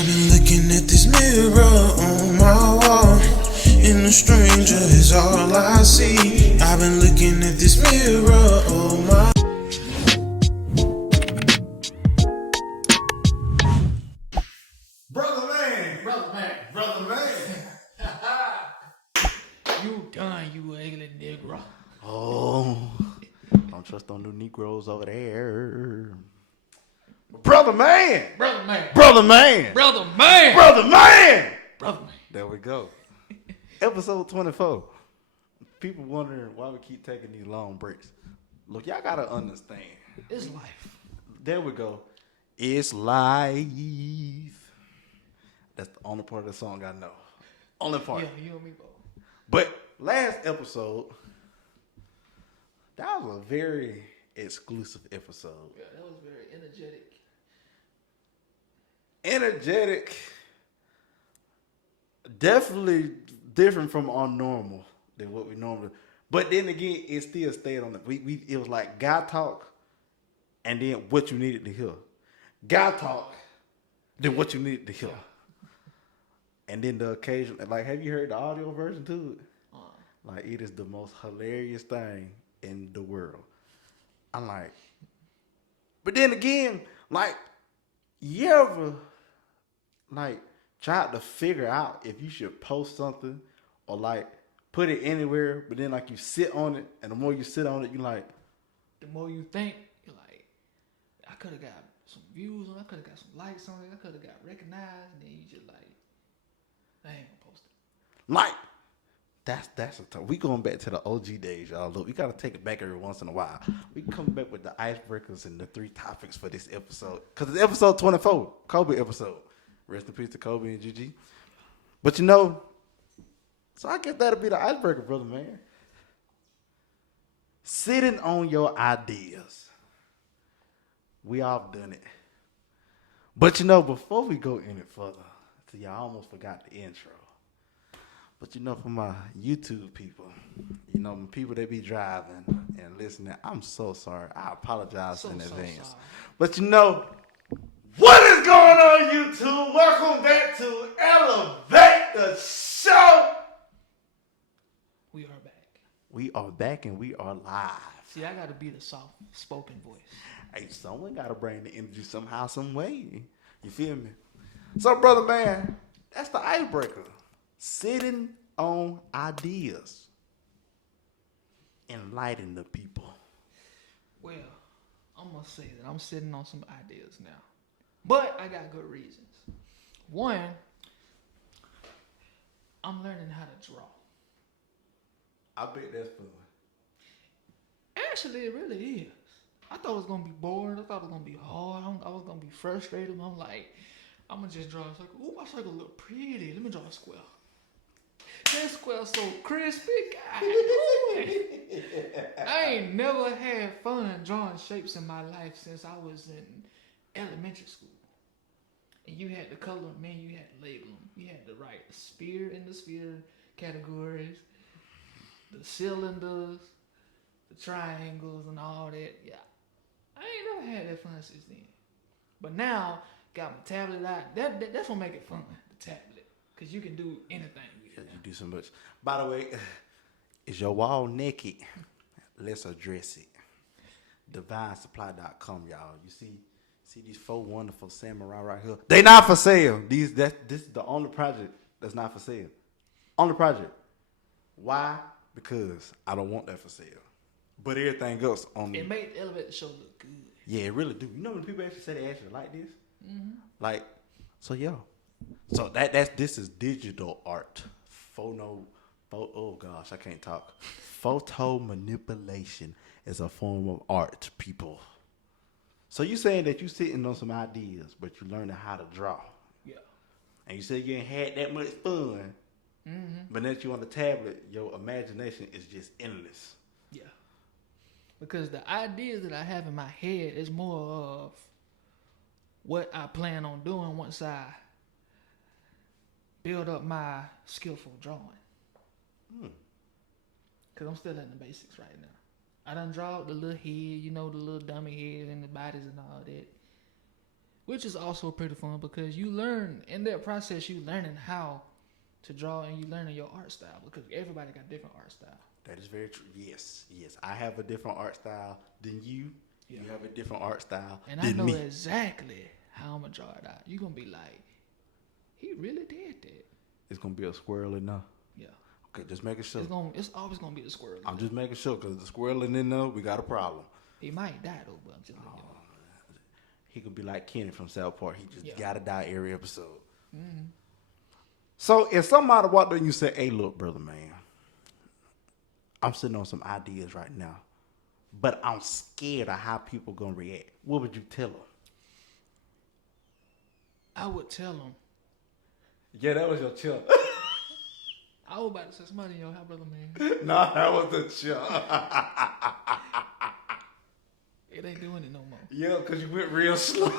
I've been looking at this mirror on my wall, and the stranger is all I see. I've been looking at this mirror on my Brother man, Brother man. brother man. You done, you ugly nigga. Oh, don't trust on the Negroes over there. Brother man, Brother man. brother man, Brother man. brother man. Brother man. There we go. Episode 24. People wondering why we keep taking these long breaks. Look, y'all gotta understand. It's life. There we go. It's life. That's the only part of the song I know. Only part. Yeah, you and me both. But last episode, that was a very exclusive episode. Yeah, that was very energetic. Energetic, definitely different from our normal than what we normally. But then again, it still stayed on the. It was like guy talk, and then what you needed to hear. Guy talk, then what you needed to hear. And then the occasion, like, have you heard the audio version to it? Like, it is the most hilarious thing in the world. I'm like, but then again, like, you ever, like, tried to figure out if you should post something or, like, put it anywhere, but then, like, you sit on it, and the more you sit on it, you like, The more you think, you're like, I could have got some views on it, I could have got some likes on it, I could have got recognized, and then you just like, I ain't gonna post it. like, that's a tough. We going back to the OG days, y'all. Look, we gotta take it back every once in a while. We come back with the icebreakers and the 3 topics for this episode, cause it's episode 24, Kobe episode. Rest in peace to Kobe and Gigi. But you know, so I guess that'll be the icebreaker, brother man. Sitting on your ideas. We all done it. But you know, before we go any further, so y'all almost forgot the intro. But you know, for my YouTube people, you know, people that be driving and listening, I'm so sorry. I apologize in advance. Sorry. But you know, what is going on, YouTube? Welcome back to Elevate the Show. We are back. We are back and we are live. See, I gotta be the soft spoken voice. Hey, someone got to bring the energy somehow, some way. You feel me? So, brother man, that's the icebreaker. Sitting on ideas. Enlighten the people. Well, I'm gonna say that I'm sitting on some ideas now, but I got good reasons. One, I'm learning how to draw. I bet that's fun. Actually, it really is. I thought it was gonna be boring. I thought it was gonna be hard. I was gonna be frustrated. I'm like, I'm gonna just draw a circle. Ooh, my circle look pretty. Let me draw a square. That square so crispy. God, I ain't never had fun drawing shapes in my life since I was in elementary school. And you had to color them in. You had to label them. You had to write the sphere in the sphere categories, the cylinders, the triangles, and all that. Yeah. I ain't never had that fun since then. But now, got my tablet out. That's what make it fun, the tablet. Because you can do anything with it. You do so much. By the way, is your wall naked? Let's address it. DivineSupply.com, y'all. You see these 4 wonderful samurai right here. They not for sale. This is the only project that's not for sale. Only project. Why? Because I don't want that for sale. But everything else on It made the elevator show look good. Yeah, it really do. You know when people actually say they actually like this? Mm-hmm. Like, so yeah. So this is digital art. Oh gosh, I can't talk. Photo manipulation is a form of art, people. So you saying that you sitting on some ideas, but you learning how to draw. Yeah. And you said you ain't had that much fun. Mm-hmm. But now that you on the tablet, your imagination is just endless. Yeah. Because the ideas that I have in my head is more of what I plan on doing once I build up my skillful drawing. Because I'm still in the basics right now. I done draw the little head, the little dummy head and the bodies and all that. which is also pretty fun because you learn in that process. You learning how to draw and you learning your art style because everybody got different art style. That is very true. Yes. I have a different art style than you. Yeah. You have a different art style And than I know me. exactly how I'm gonna draw it out. You're gonna be like, he really did that. It's gonna be a squirrel in there. Yeah. Okay, just making sure. It's always gonna be the squirrel. I'm just making sure because the squirrel in there, we got a problem. He might die though, but I'm just letting you know. He could be like Kenny from South Park. He just Yeah. gotta die every episode. So if somebody walked in and you said, "Hey, look, brother, man, I'm sitting on some ideas right now, but I'm scared of how people gonna react," what would you tell them? I would tell him. Yeah, that was your chill. I was about to say somebody in your house, brother, man. No, that was the chill. It ain't doing it no more. Yeah, because you went real slow.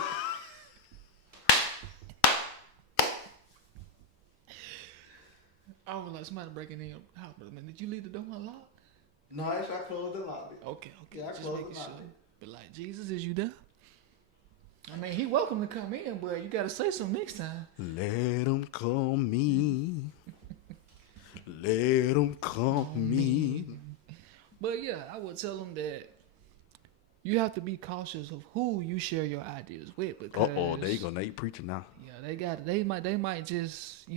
I was like somebody breaking in your house, brother, man. Did you leave the door unlocked? No, actually, I closed the lobby. Okay. Yeah, I Just closed making the sure. lobby. But like, Jesus, is you there? I mean, he welcome to come in, but you gotta say something next time. Let them call me. Let them call me. But yeah, I would tell them that you have to be cautious of who you share your ideas with because There you go. Now you preaching now. yeah, they might just,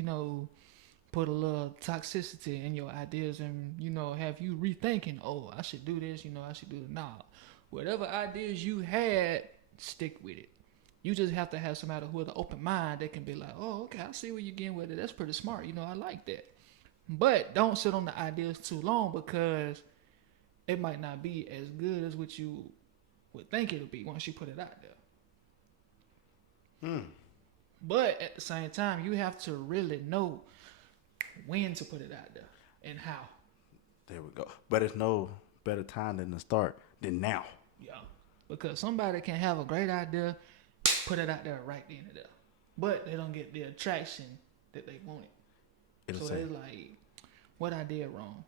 put a little toxicity in your ideas and, have you rethinking, oh, I should do this, I should do it. Nah. Whatever ideas you had, stick with it. You just have to have somebody who has an open mind that can be like, oh, okay, I see where you're getting with it. That's pretty smart. I like that. But don't sit on the ideas too long because it might not be as good as what you would think it'll be once you put it out there. But at the same time, you have to really know when to put it out there and how. There we go. But it's no better time than to start than now. Yeah. Because somebody can have a great idea, put it out there right then and there. But they don't get the attraction that they wanted. It'll So say, they're like, what I did wrong?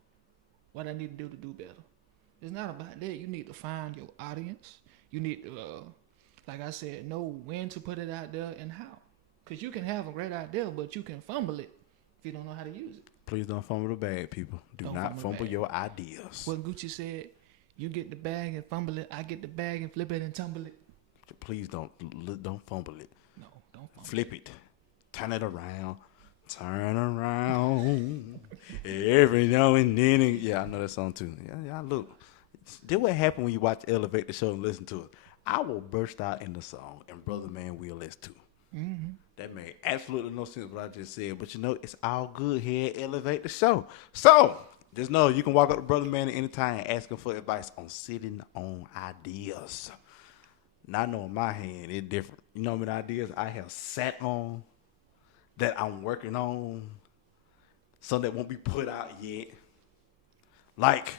What I need to do better? It's not about that. You need to find your audience. You need to, like I said, know when to put it out there and how. Because you can have a great idea, but you can fumble it if you don't know how to use it. please don't fumble the bag, people. Do Don't not fumble the fumble bag. your ideas. What Gucci said, you get the bag and fumble it. I get the bag and flip it and tumble it. Please don't fumble it. No, don't fumble Flip it. Turn it around. Turn around. Every now and then. Yeah, I know that song too. Yeah, look. This what happen when you watch Elevate the Show and listen to it. I will burst out in the song, and Brother Man will as too. Mm-hmm. That made absolutely no sense what I just said, but it's all good here at Elevate the Show. So, just know you can walk up to Brother Man at any time and ask him for advice on sitting on ideas. Now, I know in my hand, it's different. You know how many ideas I have sat on that I'm working on, some that won't be put out yet. Like,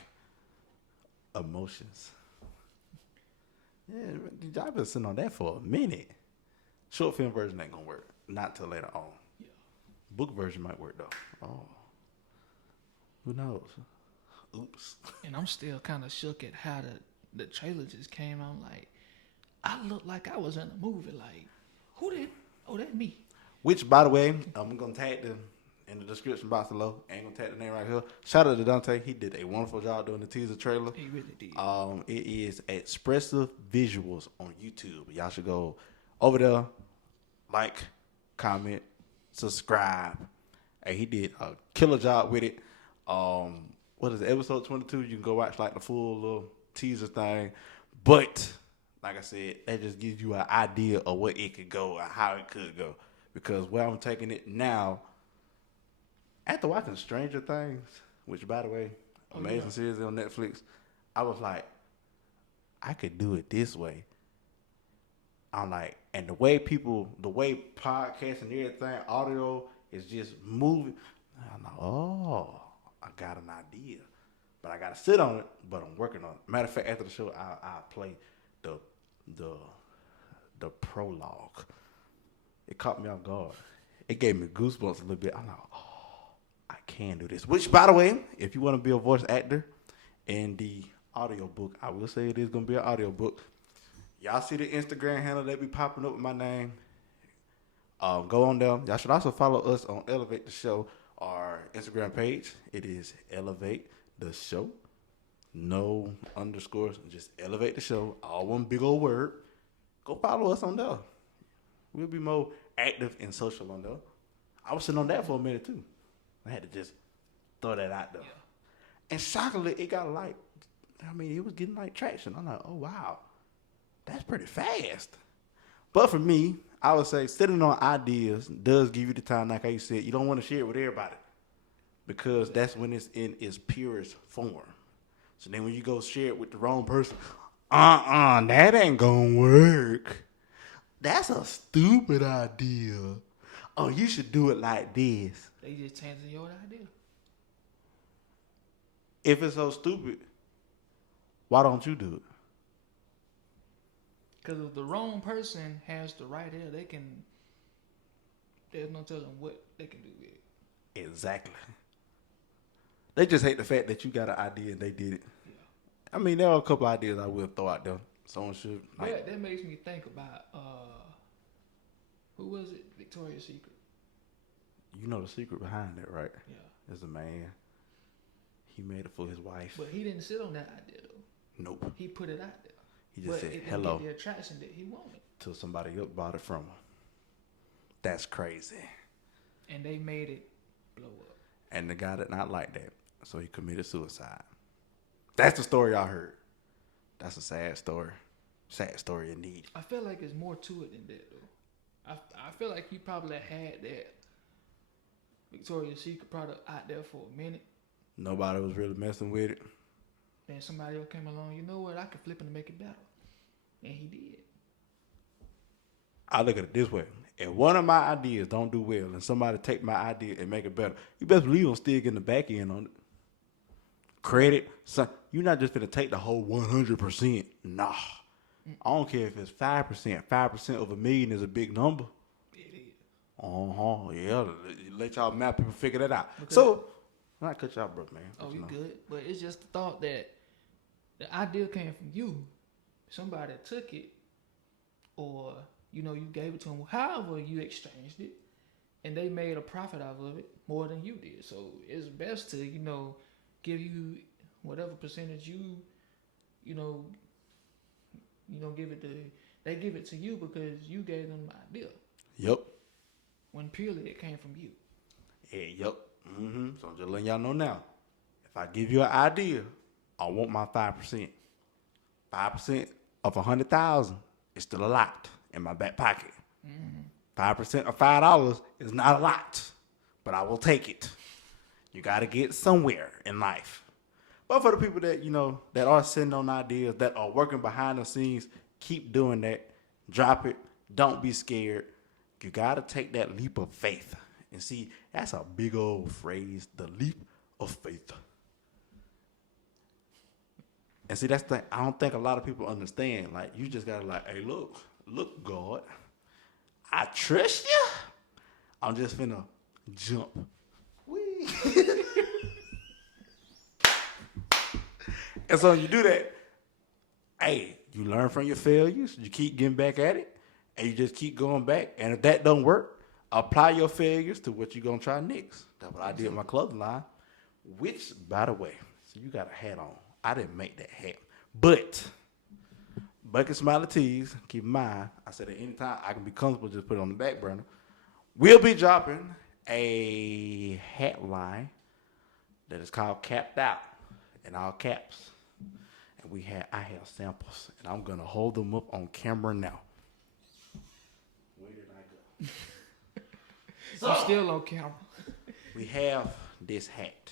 emotions. Yeah, I've been sitting on that for a minute. Short film version ain't gonna work. Not till later on. Yeah. Book version might work though. Oh. Who knows? Oops. And I'm still kind of shook at how the trailer just came out. Like, I looked like I was in a movie. Like, who did? Oh, that's me. Which, by the way, I'm gonna tag them in the description box below. Ain't gonna tag the name right here. Shout out to Dante. He did a wonderful job doing the teaser trailer. He really did. It is Expressive Visuals on YouTube. Y'all should go over there, like, comment, subscribe. And he did a killer job with it. What is it, episode 22? You can go watch like the full little teaser thing. But like I said, that just gives you an idea of what it could go and how it could go. Because where I'm taking it now, after watching Stranger Things, which by the way, amazing series on Netflix, I was like, I could do it this way. I'm like, and the way podcasts and everything, audio is just moving. I'm like, oh, I got an idea. But I got to sit on it, but I'm working on it. Matter of fact, after the show, I'll play the prologue. It caught me off guard. It gave me goosebumps a little bit. I'm like, oh, I can do this. Which, by the way, if you want to be a voice actor in the audiobook, I will say it is going to be an audiobook. Y'all see the Instagram handle that be popping up with my name. Go on there. Y'all should also follow us on Elevate the Show, our Instagram page. It is Elevate the Show. No underscores, just Elevate the Show. All one big old word. Go follow us on there. We'll be more active and social on there. I was sitting on that for a minute too. I had to just throw that out there. And shockingly, it got it was getting like traction. I'm like, oh wow, that's pretty fast. But for me, I would say sitting on ideas does give you the time, like how you said, you don't want to share it with everybody because that's when it's in its purest form. So then when you go share it with the wrong person, that ain't gonna work. That's a stupid idea. Oh, you should do it like this. They just changing your idea. If it's so stupid, why don't you do it? Because if the wrong person has the right idea, there's no telling what they can do with it. Exactly. They just hate the fact that you got an idea and they did it. Yeah. I mean, there are a couple ideas I will throw out there. Someone should. That makes me think about, who was it? Victoria's Secret. You know the secret behind it, right? Yeah. There's a man. He made it for his wife. But he didn't sit on that idea, though. Nope. He put it out there. He just said it didn't hello get the attraction that he wanted. till somebody else bought it from him. That's crazy. And they made it blow up. And the guy did not like that, so he committed suicide. That's the story I heard. That's a sad story. Sad story indeed. I feel like there's more to it than that, though. I feel like he probably had that Victoria's Secret product out there for a minute. Nobody was really messing with it. Then somebody else came along, you know what, I could flip it and make it better. And he did. I look at it this way. If one of my ideas don't do well and somebody take my idea and make it better, you best believe I'm still getting the back end on it. Credit. So you're not just going to take the whole 100%. Nah. I don't care if it's 5%. 5% of $1 million is a big number. It is. Yeah. Let y'all map people figure that out. Because so, I'm not cut y'all, bro, man. Oh, you good. But it's just the thought that the idea came from you. Somebody took it, or, you gave it to them. However, you exchanged it, and they made a profit out of it more than you did. So it's best to, give you whatever percentage give it to. They give it to you because you gave them the idea. Yep. When purely it came from you. Yeah, yep. So I'm just letting y'all know now. If I give you an idea, I want my 5%. 5% of 100,000 is still a lot in my back pocket. 5% of $5 is not a lot, but I will take it. You got to get somewhere in life. But for the people that, that are sitting on ideas, that are working behind the scenes, keep doing that. Drop it. Don't be scared. You got to take that leap of faith. And see, that's a big old phrase, the leap of faith. And see, that's the thing. I don't think a lot of people understand. Like, you just got to hey, look, God, I trust you. I'm just finna jump. Whee. And so you do that, hey, you learn from your failures, you keep getting back at it, and you just keep going back. And if that don't work, apply your failures to what you're going to try next. That's what I did with my clothing line, which, by the way, so you got a hat on. I didn't make that hat. But Bucket Smiley Tees, keep in mind, I said at any time I can be comfortable, just put it on the back burner. We'll be dropping a hat line that is called Capped Out in all caps. And I have samples, and I'm going to hold them up on camera now. Where did I go? So, I'm still on camera. We have this hat.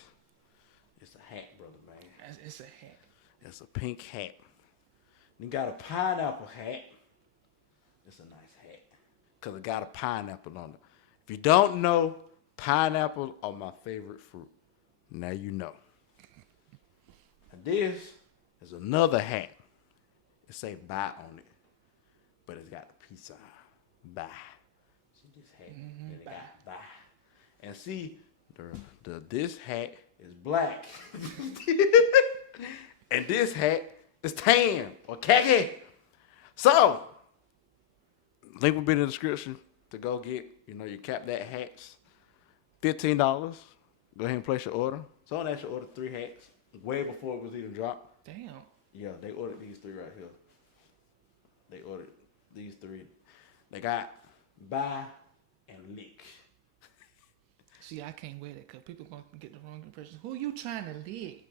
It's a hat, brother, man. It's a hat. It's a pink hat. You got a pineapple hat. It's a nice hat because it got a pineapple on it. If you don't know, pineapples are my favorite fruit. Now you know. And this is another hat. It say "buy" on it, but it's got a peace sign. Buy. See this hat? It got buy. And see, this hat is black, and this hat is tan or khaki. So, link will be in the description to go get, your Cap That hats. $15. Go ahead and place your order. Someone actually ordered 3 hats way before it was even dropped. Damn. Yeah, they ordered these 3 right here. They ordered these 3. They got buy and lick. See, I can't wear that because people going to get the wrong impression. Who you trying to lick?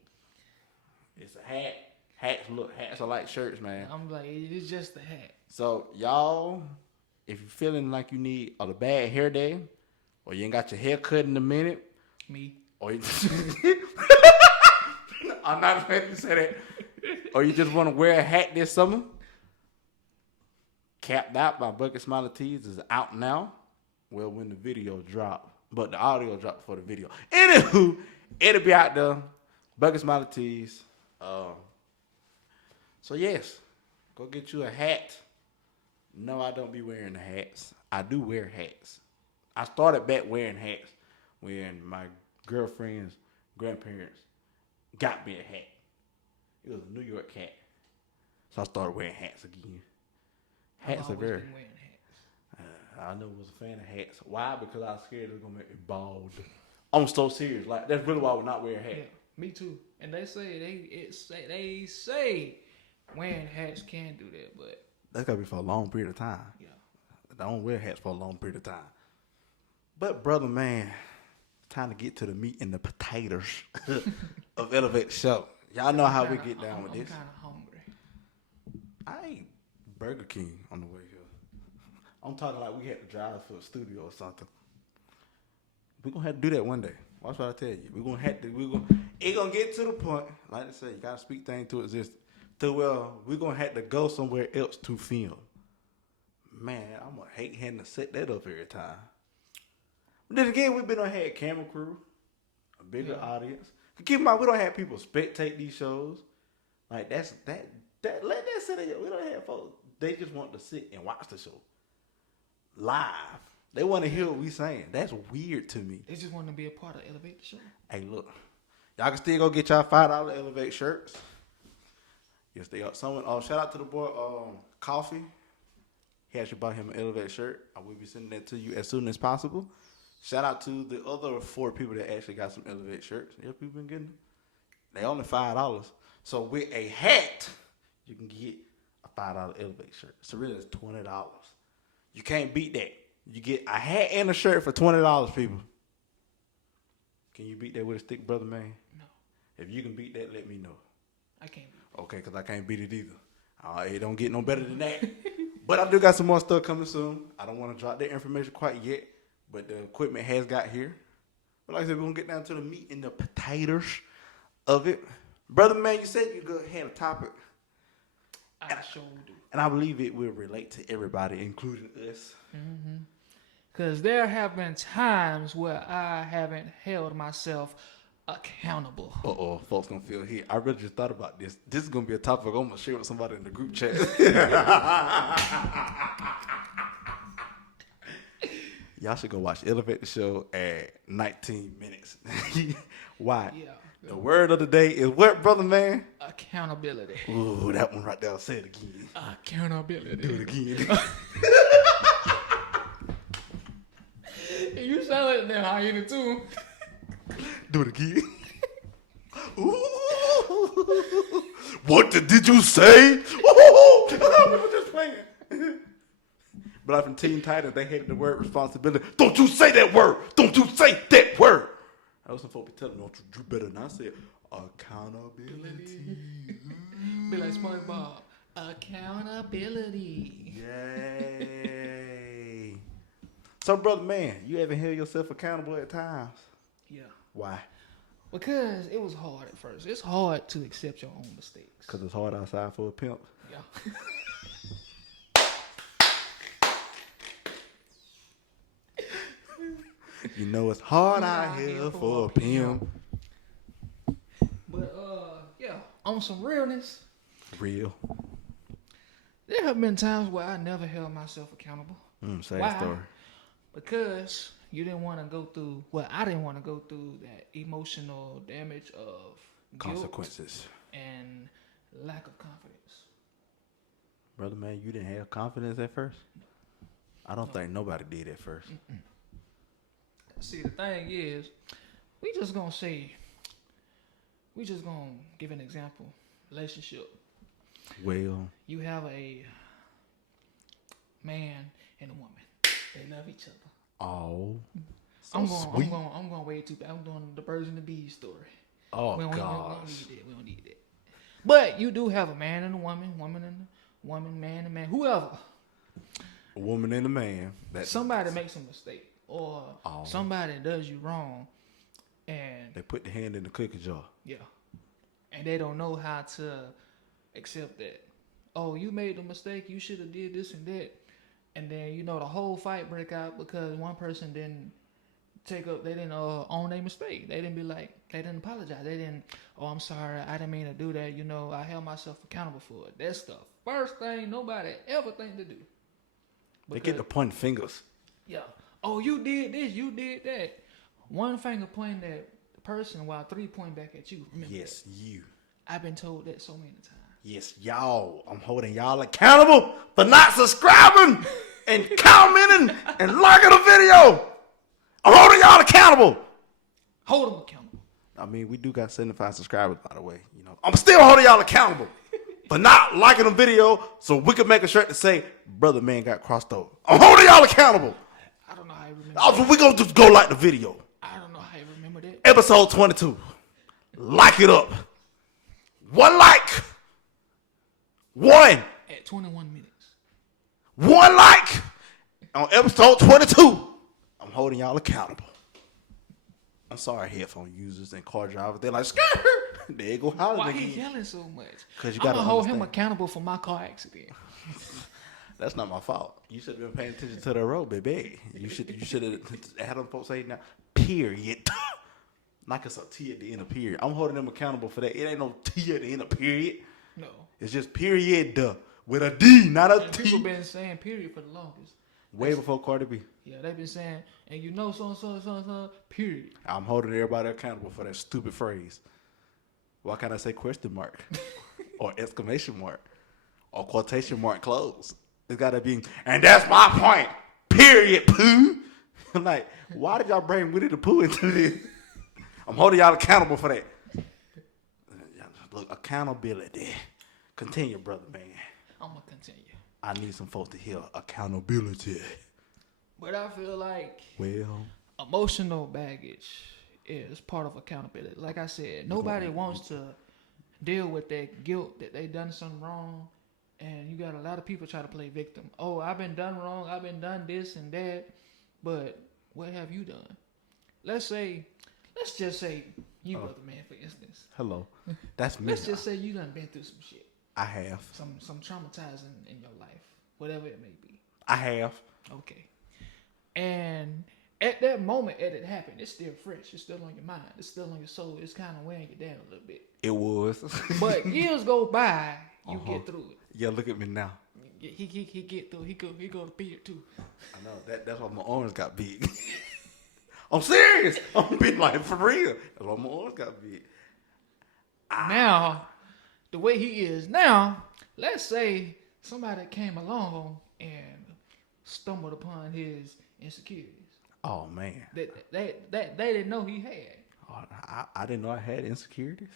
It's a hat. Hats are like shirts, man. I'm like, it's just a hat. So, y'all, if you're feeling like you need a bad hair day, or you ain't got your hair cut in a minute, Me. or you I'm not letting you say that. Or you just want to wear a hat this summer, Capped Out by Bucket Smiley Tees is out now. Well, when the video drop, but the audio dropped before the video. Anywho, it'll be out there. Bucket Smiley Tees. So yes, go get you a hat. No, I don't be wearing the hats. I do wear hats. I started back wearing hats when my girlfriend's grandparents got me a hat. It was a New York hat. So I started wearing hats again. Hats I've are always very... been wearing hats. I never was a fan of hats. Why? Because I was scared it was going to make me bald. I'm so serious. Like, that's really why I would not wear a hat. Yeah, me too. And they say wearing hats can do that, but That's got to be for a long period of time. yeah. I don't wear hats for a long period of time. But, brother, man, time to get to the meat and the potatoes of Elevate Show. Y'all know how we get down with this. I'm kind of hungry. I ate Burger King on the way here. I'm talking like we had to drive for a studio or something. We're going to have to do that one day. Watch what I tell you. It's going to get to the point, like I said, you got to speak things to existence. To where we're going to have to go somewhere else to film. Man, I'm going to hate having to set that up every time. But then again, we've been on had camera crew, a bigger audience. Keep in mind, we don't have people spectate these shows. Like let that sit in. We don't have folks. They just want to sit and watch the show live. They want to hear what we saying. That's weird to me. They just want to be a part of Elevate the Show. Hey, look, y'all can still go get y'all $5 Elevate shirts. Yes, they are. Someone. Shout out to the boy Coffee. He actually bought him an Elevate shirt. I will be sending that to you as soon as possible. Shout out to the other 4 people that actually got some Elevate shirts. Yeah, people been getting them. They only $5. So with a hat, you can get a $5 Elevate shirt. So really, it's $20. You can't beat that. You get a hat and a shirt for $20, people. Can you beat that with a stick, brother, man? No, If you can beat that, let me know. I can't. Okay, because I can't beat it either. It don't get no better than that. But I do got some more stuff coming soon. I don't want to drop that information quite yet, but the equipment has got here. But like I said, we're going to get down to the meat and the potatoes of it. Brother, man, you said you had a topic. I sure do. And I believe it will relate to everybody, including us. Because there have been times where I haven't held myself accountable. Uh-oh, folks gonna feel here. I really just thought about this. This is gonna be a topic I'm gonna share with somebody in the group chat. Y'all should go watch Elevate the Show at 19 minutes. Why? Yeah. The word of the day is what, brother, man? Accountability. Ooh, that one right there. Say it again. Accountability. Do it again. You sound like that hyena too. Do it again. Ooh. What did you say? Ooh. We were just playing. But from Teen Titans, they hated the word responsibility. Don't you say that word. Don't you say that word. I was some folk be telling me, don't you do better than I said. Accountability. Be like SpongeBob. Accountability. Yay. So, brother, man, you ever held yourself accountable at times? Yeah. Why? Because it was hard at first. It's hard to accept your own mistakes. Because it's hard outside for a pimp. Yeah. You know it's hard out here for a pimp. But yeah, on some realness, Real. there have been times where I never held myself accountable. Sad Why? story. Because you didn't want to go through, well, I didn't want to go through that emotional damage of Consequences. guilt and lack of confidence. Brother man, you didn't have confidence at first? I don't think nobody did at first. See, the thing is, we just gonna give an example. Relationship. Well, You have a man and a woman. They love each other. oh, I'm sweet. going way too back. I'm doing the birds and the bees story. Oh We don't gosh. need that. We don't need that. But you do have a man and a woman, woman and a woman, man and man, whoever. A woman and a man. That Somebody makes a mistake or Oh. somebody does you wrong, and they put the hand in the cookie jar. yeah, and they don't know how to accept that. Oh, you made a mistake. You should have did this and that, and then the whole fight break out because one person didn't they didn't own their mistake. They didn't they didn't apologize. They didn't. Oh, I'm sorry. I didn't mean to do that. I held myself accountable for it. That's the first thing nobody ever think to do. They get to point fingers. Yeah. Oh, you did this. You did that. One finger pointing at the person while three pointing back at you. Remember Yes, that? you. I've been told that so many times. Yes, y'all. I'm holding y'all accountable for not subscribing and commenting and liking the video. I'm holding y'all accountable. Hold them accountable. I mean, we do got 75 subscribers, by the way. I'm still holding y'all accountable for not liking the video, so we can make a shirt to say, "Brother man got crossed over." I'm holding y'all accountable. I don't know how you remember Also, we gonna just go like the video. I don't know how you remember that. Episode 22. Like it up. 1 like. 1. At 21 minutes. 1 like on episode 22. I'm holding y'all accountable. I'm sorry, headphone users and car drivers. They're like, "Skirt." There you go hollering Why again. he yelling so much? 'Cause you I'm gotta gonna hold him understand. accountable for my car accident. That's not my fault. You should have been paying attention to the road, baby. You should have had them folks say now, period. Like it's a T at the end of period. I'm holding them accountable for that. It ain't no T at the end of period. No. It's just period with a D, not a And people T. been saying period for the longest. Way before Cardi B. Yeah, they've been saying, and so, period. I'm holding everybody accountable for that stupid phrase. Why can't I say question mark? Or exclamation mark? Or quotation mark close? It's got to be, and that's my point. Period, Pooh. I'm like, why did y'all bring Winnie the Pooh into this? I'm holding y'all accountable for that. Look, accountability. Continue, brother man. I'm gonna continue. I need some folks to hear accountability. But I feel like Well, emotional baggage is part of accountability. Like I said, nobody wants to deal with that guilt that they done something wrong. And you got a lot of people try to play victim. Oh, I've been done wrong. I've been done this and that. But what have you done? Let's just say you, brother man, for instance. hello. That's me. Let's just say you done been through some shit. I have. Some traumatizing in your life. Whatever it may be. I have. Okay. And at that moment, as it happened, it's still fresh. It's still on your mind. It's still on your soul. It's kind of weighing you down a little bit. It was. But years go by, you get through it. Yeah, look at me now. He get through. He go to period too. I know that's why my arms got big. I'm serious. I'm being like for real. That's why my arms got big. Now, the way he is now, let's say somebody came along and stumbled upon his insecurities Oh man. that they didn't know he had. Oh, I didn't know I had insecurities.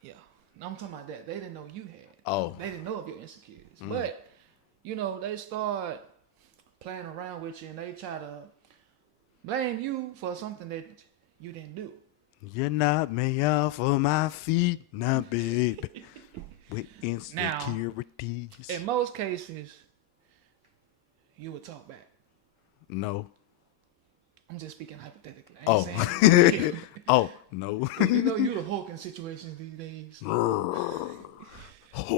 Yeah, no, I'm talking about that. They didn't know you had. Oh. They didn't know of your insecurities. But, they start playing around with you and they try to blame you for something that you didn't do. You knocked me off of my feet now, baby. With insecurities. In most cases, you would talk back. No. I'm just speaking hypothetically. I ain't saying Oh, no. you the Hulk in situations these days.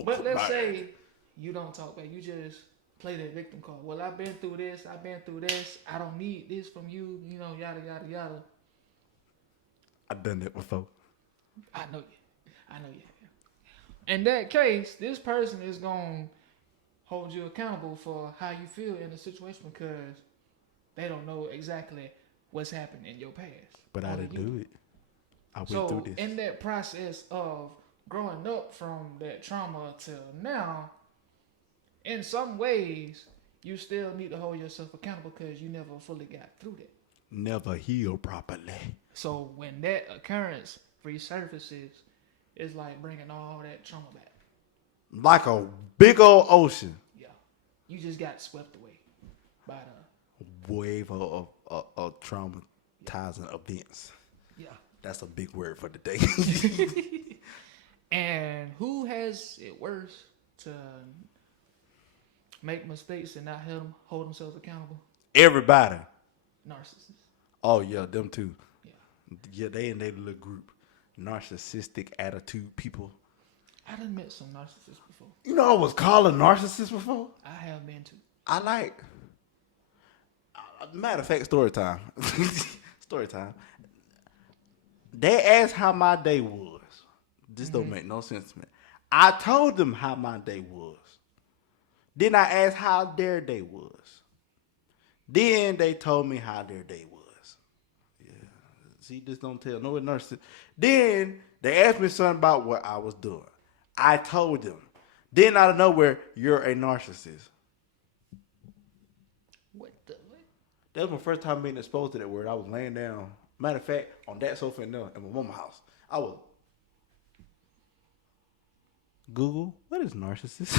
But let's say you don't talk back. You just play that victim card. Well, I've been through this. I don't need this from you. Yada, yada, yada. I've done that before. I know you. In that case, this person is going to hold you accountable for how you feel in the situation because they don't know exactly what's happened in your past. But I Only didn't you do it. I went through So this. in that process of growing up from that trauma till now, in some ways, you still need to hold yourself accountable because you never fully got through that. Never heal properly. So when that occurrence resurfaces, it's like bringing all that trauma back. Like a big old ocean. Yeah, you just got swept away by the Wave of traumatizing events. yeah. That's a big word for the day. And who has it worse to make mistakes and not hold themselves accountable? Everybody. Narcissists. Oh yeah, them too. Yeah. Yeah, they in their little group. Narcissistic attitude people. I done met some narcissists before. You know I was called a narcissist before? I have been too. I like. Matter of fact, story time. Story time. They asked how my day was. This don't make no sense to me. I told them how my day was. Then I asked how their day was. Then they told me how their day was. Yeah. See, this don't tell no narcissist. Then they asked me something about what I was doing. I told them. Then out of nowhere, you're a narcissist. What the what? That was my first time being exposed to that word. I was laying down. Matter of fact, on that sofa in there in my mama's house. I was Google, what is narcissist?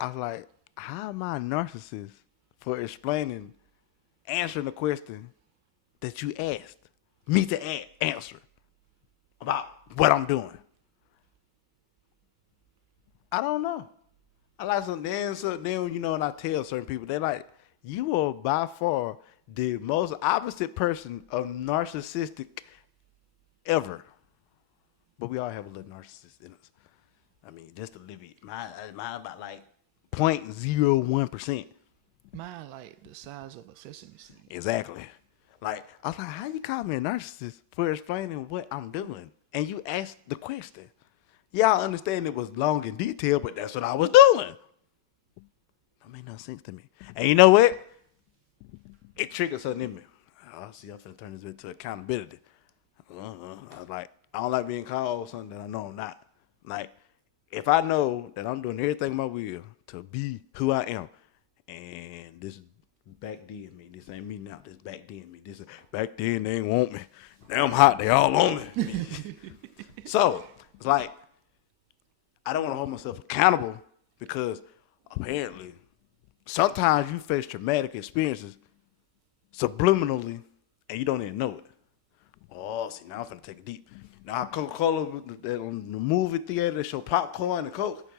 I was like, how am I a narcissist for answering the question that you asked me to answer about what I'm doing? I don't know. I like some then you know, when I tell certain people, they're like, you are by far the most opposite person of narcissistic ever. But we all have a little narcissist in us. I mean, just a little bit. Mine about like 0.01%. Mine like the size of a sesame seed. Exactly. Like, I was like, how you call me a narcissist for explaining what I'm doing? And you asked the question. Y'all understand it was long and detailed, but that's what I was doing. That made no sense to me. And you know what? It triggered something in me. Oh, see, I'm finna turn this into accountability. I was like, I don't like being called something that I know I'm not. Like, if I know that I'm doing everything in my will to be who I am, and this is back then me, this ain't me now, this back then me, this is back then they ain't want me. Now I'm hot, they all on me. So, it's like, I don't want to hold myself accountable because apparently sometimes you face traumatic experiences subliminally and you don't even know it. Oh, see, now I'm finna take it deep. Now, Coca-Cola, on the movie theater, they show popcorn and Coke.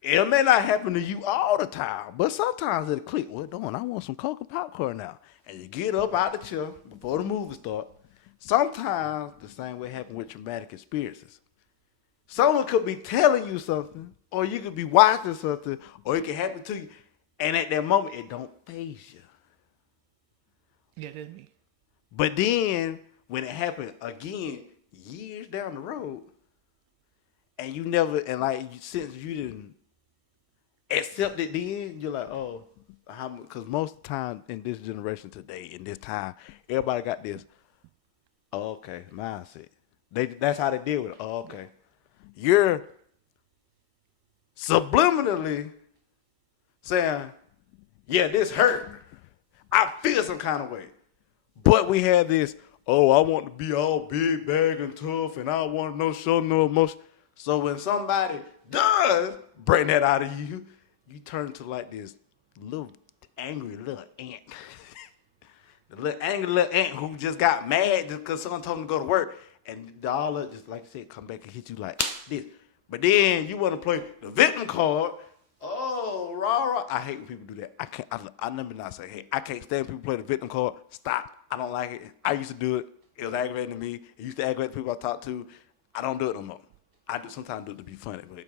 It may not happen to you all the time, but sometimes it'll click. What doing? I want some Coke and popcorn now. And you get up out the chair before the movie starts. Sometimes the same way happens with traumatic experiences. Someone could be telling you something, or you could be watching something, or it could happen to you. And at that moment, it don't faze you. Yeah, that's me. But then, when it happened again, years down the road, and you never, and like, since you didn't accept it then, you're like, oh, how? Because most of the time in this generation today, in this time, everybody got this, oh, okay, mindset. That's how they deal with it. Oh, okay. You're subliminally saying, yeah, this hurt. I feel some kind of way. But we have this, oh, I want to be all big bag and tough and I want to show no emotion. So when somebody does bring that out of you, you turn to like this little angry little ant. The little angry little ant who just got mad just because someone told him to go to work. And all of just like I said, come back and hit you like this. But then you want to play the victim card. Oh, rah. I hate when people do that. I never not say hate. I can't stand people play the victim card. Stop. I don't like it. I used to do it. It was aggravating to me. It used to aggravate the people I talk to. I don't do it no more. I do sometimes do it to be funny, but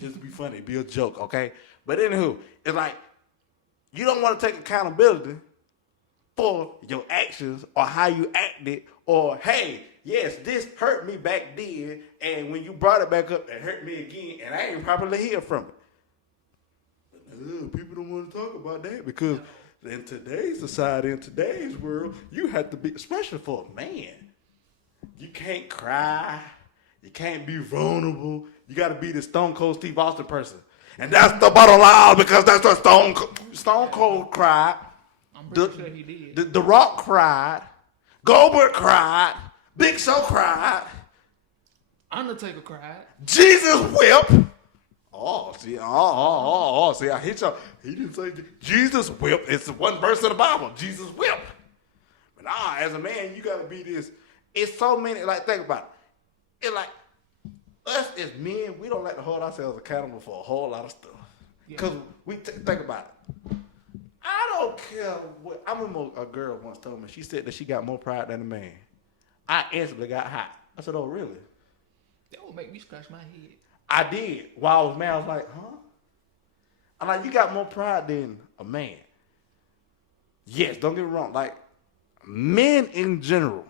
just to be funny, be a joke, okay? But anywho, it's like you don't want to take accountability for your actions or how you acted, or hey, yes, this hurt me back then, and when you brought it back up, it hurt me again, and I ain't properly healed from it. But, people don't want to talk about that because in today's society, in today's world, you have to be, especially for a man, you can't cry, you can't be vulnerable, you got to be the Stone Cold Steve Austin person. And that's the bottom line because that's what Stone Cold cried. I'm pretty sure he did. The Rock cried. Goldberg cried. Big Show cried. Undertaker cried. Jesus wept. See, I hit y'all. He didn't say Jesus wept. It's one verse in the Bible. Jesus wept. But as a man, you gotta be this. It's so many. Like, think about it. It's like us as men, we don't like to hold ourselves accountable for a whole lot of stuff. Because we think about it. I don't care what. I remember a girl once told me, she said that she got more pride than a man. I instantly got hot. I said, oh, really? That would make me scratch my head. I did. While I was mad, I was like, huh? I'm like, you got more pride than a man. Yes, don't get me wrong. Like, men in general,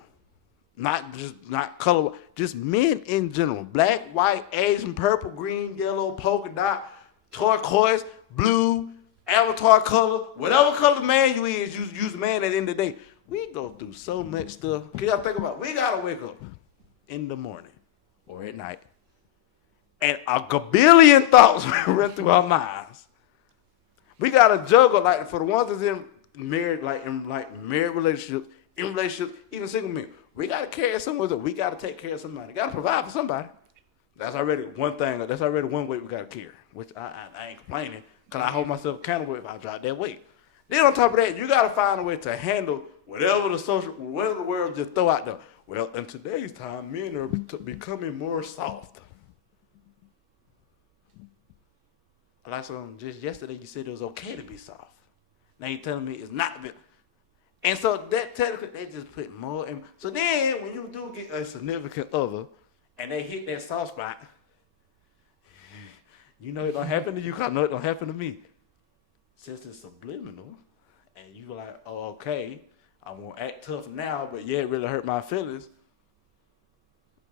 not color, just men in general. Black, white, Asian, purple, green, yellow, polka dot, turquoise, blue, avatar color, whatever color man you is, use man at the end of the day. We go through so much stuff. Can y'all think about it? We gotta wake up in the morning or at night. And a gabillion thoughts run through our minds. We gotta juggle, like, for the ones that's in married relationships, even single men. We gotta carry someone up. We gotta take care of somebody. Gotta provide for somebody. That's already one thing. That's already one weight we gotta carry. Which I ain't complaining, cause I hold myself accountable if I drop that weight. Then on top of that, you gotta find a way to handle whatever the world just throw out there. Well, in today's time, men are becoming more soft. Like just yesterday, you said it was okay to be soft. Now you're telling me it's not. And so that technically, they just put more in. So then when you do get a significant other and they hit that soft spot, you know it don't happen to you because I know it don't happen to me. Since it's subliminal and you like, oh, okay, I won't act tough now, but yeah, it really hurt my feelings.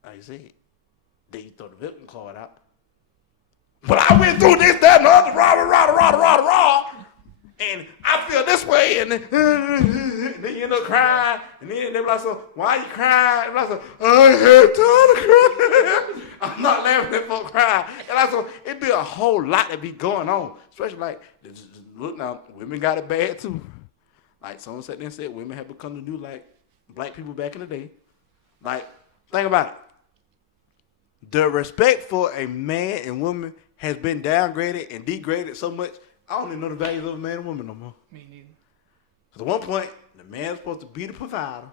Like you said, then you throw the victim card out. But I went through this, that, and the other, rah, and I feel this way, and then you end up crying, and then they're like, so, why you crying? And I'm like, I had time to cry. I'm not laughing at folks crying. And I said, it'd be a whole lot that be going on, especially like, look now, women got it bad too. Like someone said, women have become the new, like, black people back in the day. Like, think about it. The respect for a man and woman has been downgraded and degraded so much, I don't even know the values of a man and woman no more. Me neither. Because at one point, the man's supposed to be the provider,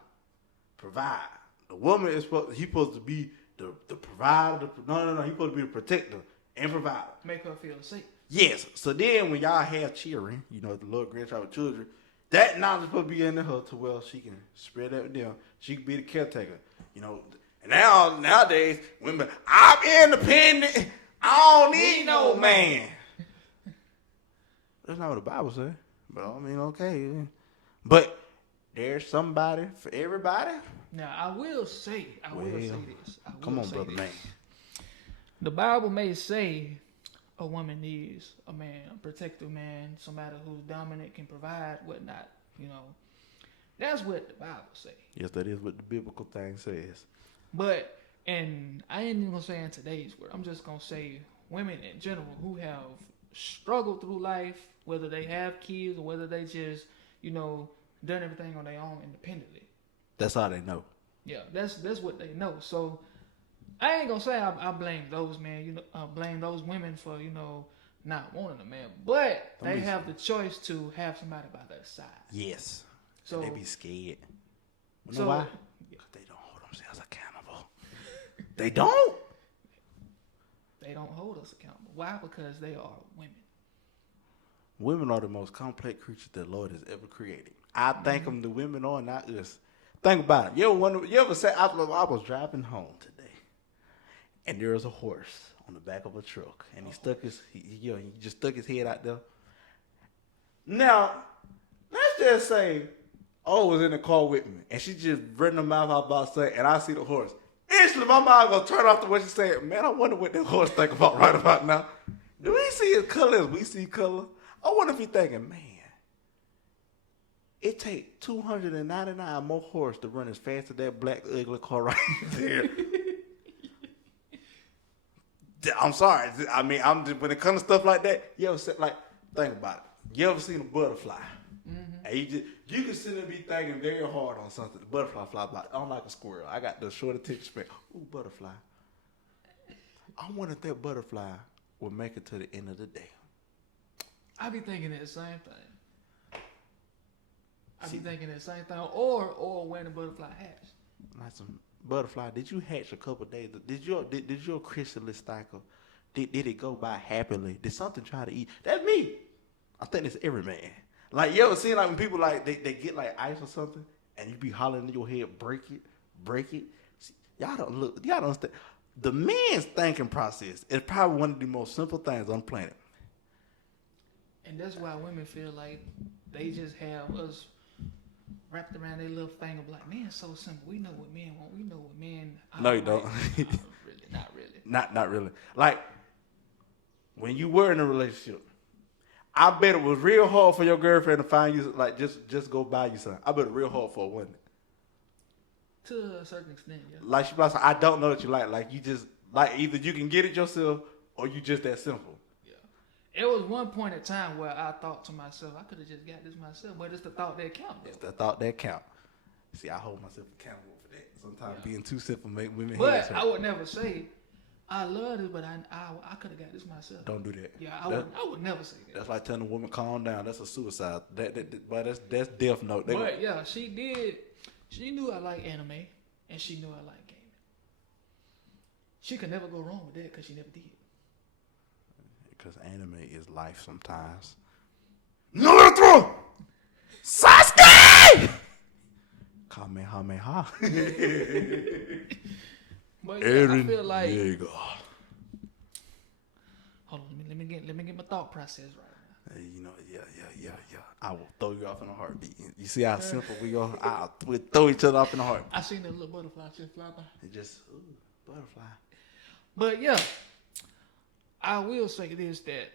provide. The woman is supposed to be the provider. No, he's supposed to be the protector and provider. Make her feel safe. Yes. So then when y'all have children, you know, the Lord grants y'all children, that knowledge is supposed to be in her to where she can spread that with them. She can be the caretaker. You know, and nowadays, women, I'm independent. I don't need no man. That's not what the Bible says. But I mean, okay. But there's somebody for everybody. Now, I will say this. Come on, brother, man. The Bible may say a woman needs a man, a protective man, somebody who's dominant, can provide, whatnot. You know, that's what the Bible say. Yes, that is what the biblical thing says. But, and I ain't even gonna say in today's word. I'm just gonna say women in general who have struggled through life, whether they have kids or whether they just, you know, done everything on their own independently. That's all they know. Yeah, that's what they know. So I ain't gonna say I blame those men, you know, blame those women for, you know, not wanting a man, but they have the choice to have somebody by their side. Yes. So they be scared. You know so, why? Because they don't hold themselves accountable. They don't. They don't hold us accountable. Why? Because they are women. Women are the most complex creatures the Lord has ever created. I think them the women are, not us. Think about it. You ever say, I was driving home today, and there was a horse on the back of a truck, and he just stuck his head out there. Now, let's just say, was in the car with me, and she just running her mouth out about saying, and I see the horse. Instantly, my mind gonna turn off to what she said. Man, I wonder what that horse think about right about now. Do we see his color as we see color? I wonder if he's thinking, man, it take 299 more horse to run as fast as that black ugly car right there. I'm sorry. I mean, I'm just, when it comes to stuff like that, you ever think about it. You ever seen a butterfly? Mm-hmm. And you can sit and be thinking very hard on something. The butterfly fly by. I don't like a squirrel. I got the short attention span. Ooh, butterfly. I wonder if that butterfly will make it to the end of the day. I be thinking that same thing. I be thinking that same thing. Or when the butterfly hatch. Like some butterfly. Did you hatch a couple days? Did your chrysalis cycle? Did it go by happily? Did something try to eat? That's me. I think it's every man. Like, you ever seen like when people like they get like ice or something and you be hollering in your head, break it. See, y'all don't understand. The man's thinking process is probably one of the most simple things on the planet. And that's why women feel like they just have us wrapped around their little finger, like, man, it's so simple. We know what men want. We know what men. No, you don't. Not really. Not really. Like when you were in a relationship, I bet it was real hard for your girlfriend to find you, like just go buy you something. I bet it real hard for her, wasn't it? To a certain extent, yeah. Like she was like, I don't know that you like you just like either you can get it yourself or you just that simple. Yeah. It was one point in time where I thought to myself, I could have just got this myself, but it's the thought that counts. It's the thought that count. See, I hold myself accountable for that. Sometimes being too simple make women. But I would never say I love it, but I could have got this myself. Don't do that. Yeah, I would never say that. That's like telling a woman calm down. That's a suicide. But that's death note. But yeah, she did. She knew I like anime, and she knew I like gaming. She could never go wrong with that because she never did. Because anime is life sometimes. Naruto! Sasuke! Kamehameha. But yeah, I feel like. Diego. Hold on, let me get my thought process right. You know, yeah. I will throw you off in a heartbeat. You see how simple we are? We'll throw each other off in a heartbeat. I seen that little butterfly just fly by. It just, butterfly. But yeah, I will say this, that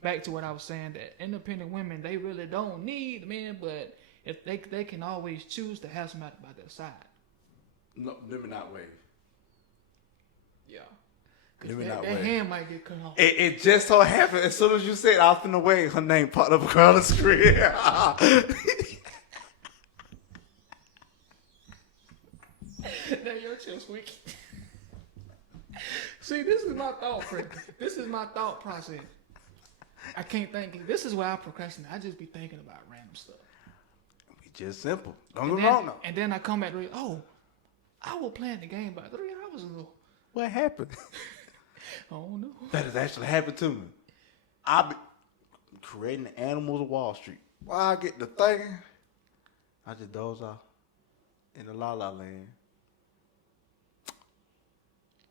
back to what I was saying, that independent women, they really don't need men, but if they can always choose to have somebody by their side. No, let me not wave. Yeah. Let me that not wave. hand might get cut off. It just so happened, as soon as you said off in the way, her name popped up across the screen. Now your chest weak. See, this is my thought process. This is my thought process. I can't think. This is why I procrastinate. I just be thinking about random stuff. We just simple. Don't get wrong though. And then I come back to I was playing the game about 3 hours ago. What happened? I don't know. That has actually happened to me. I be creating the animals of Wall Street. While I get the thinking, I just doze off in the la la land.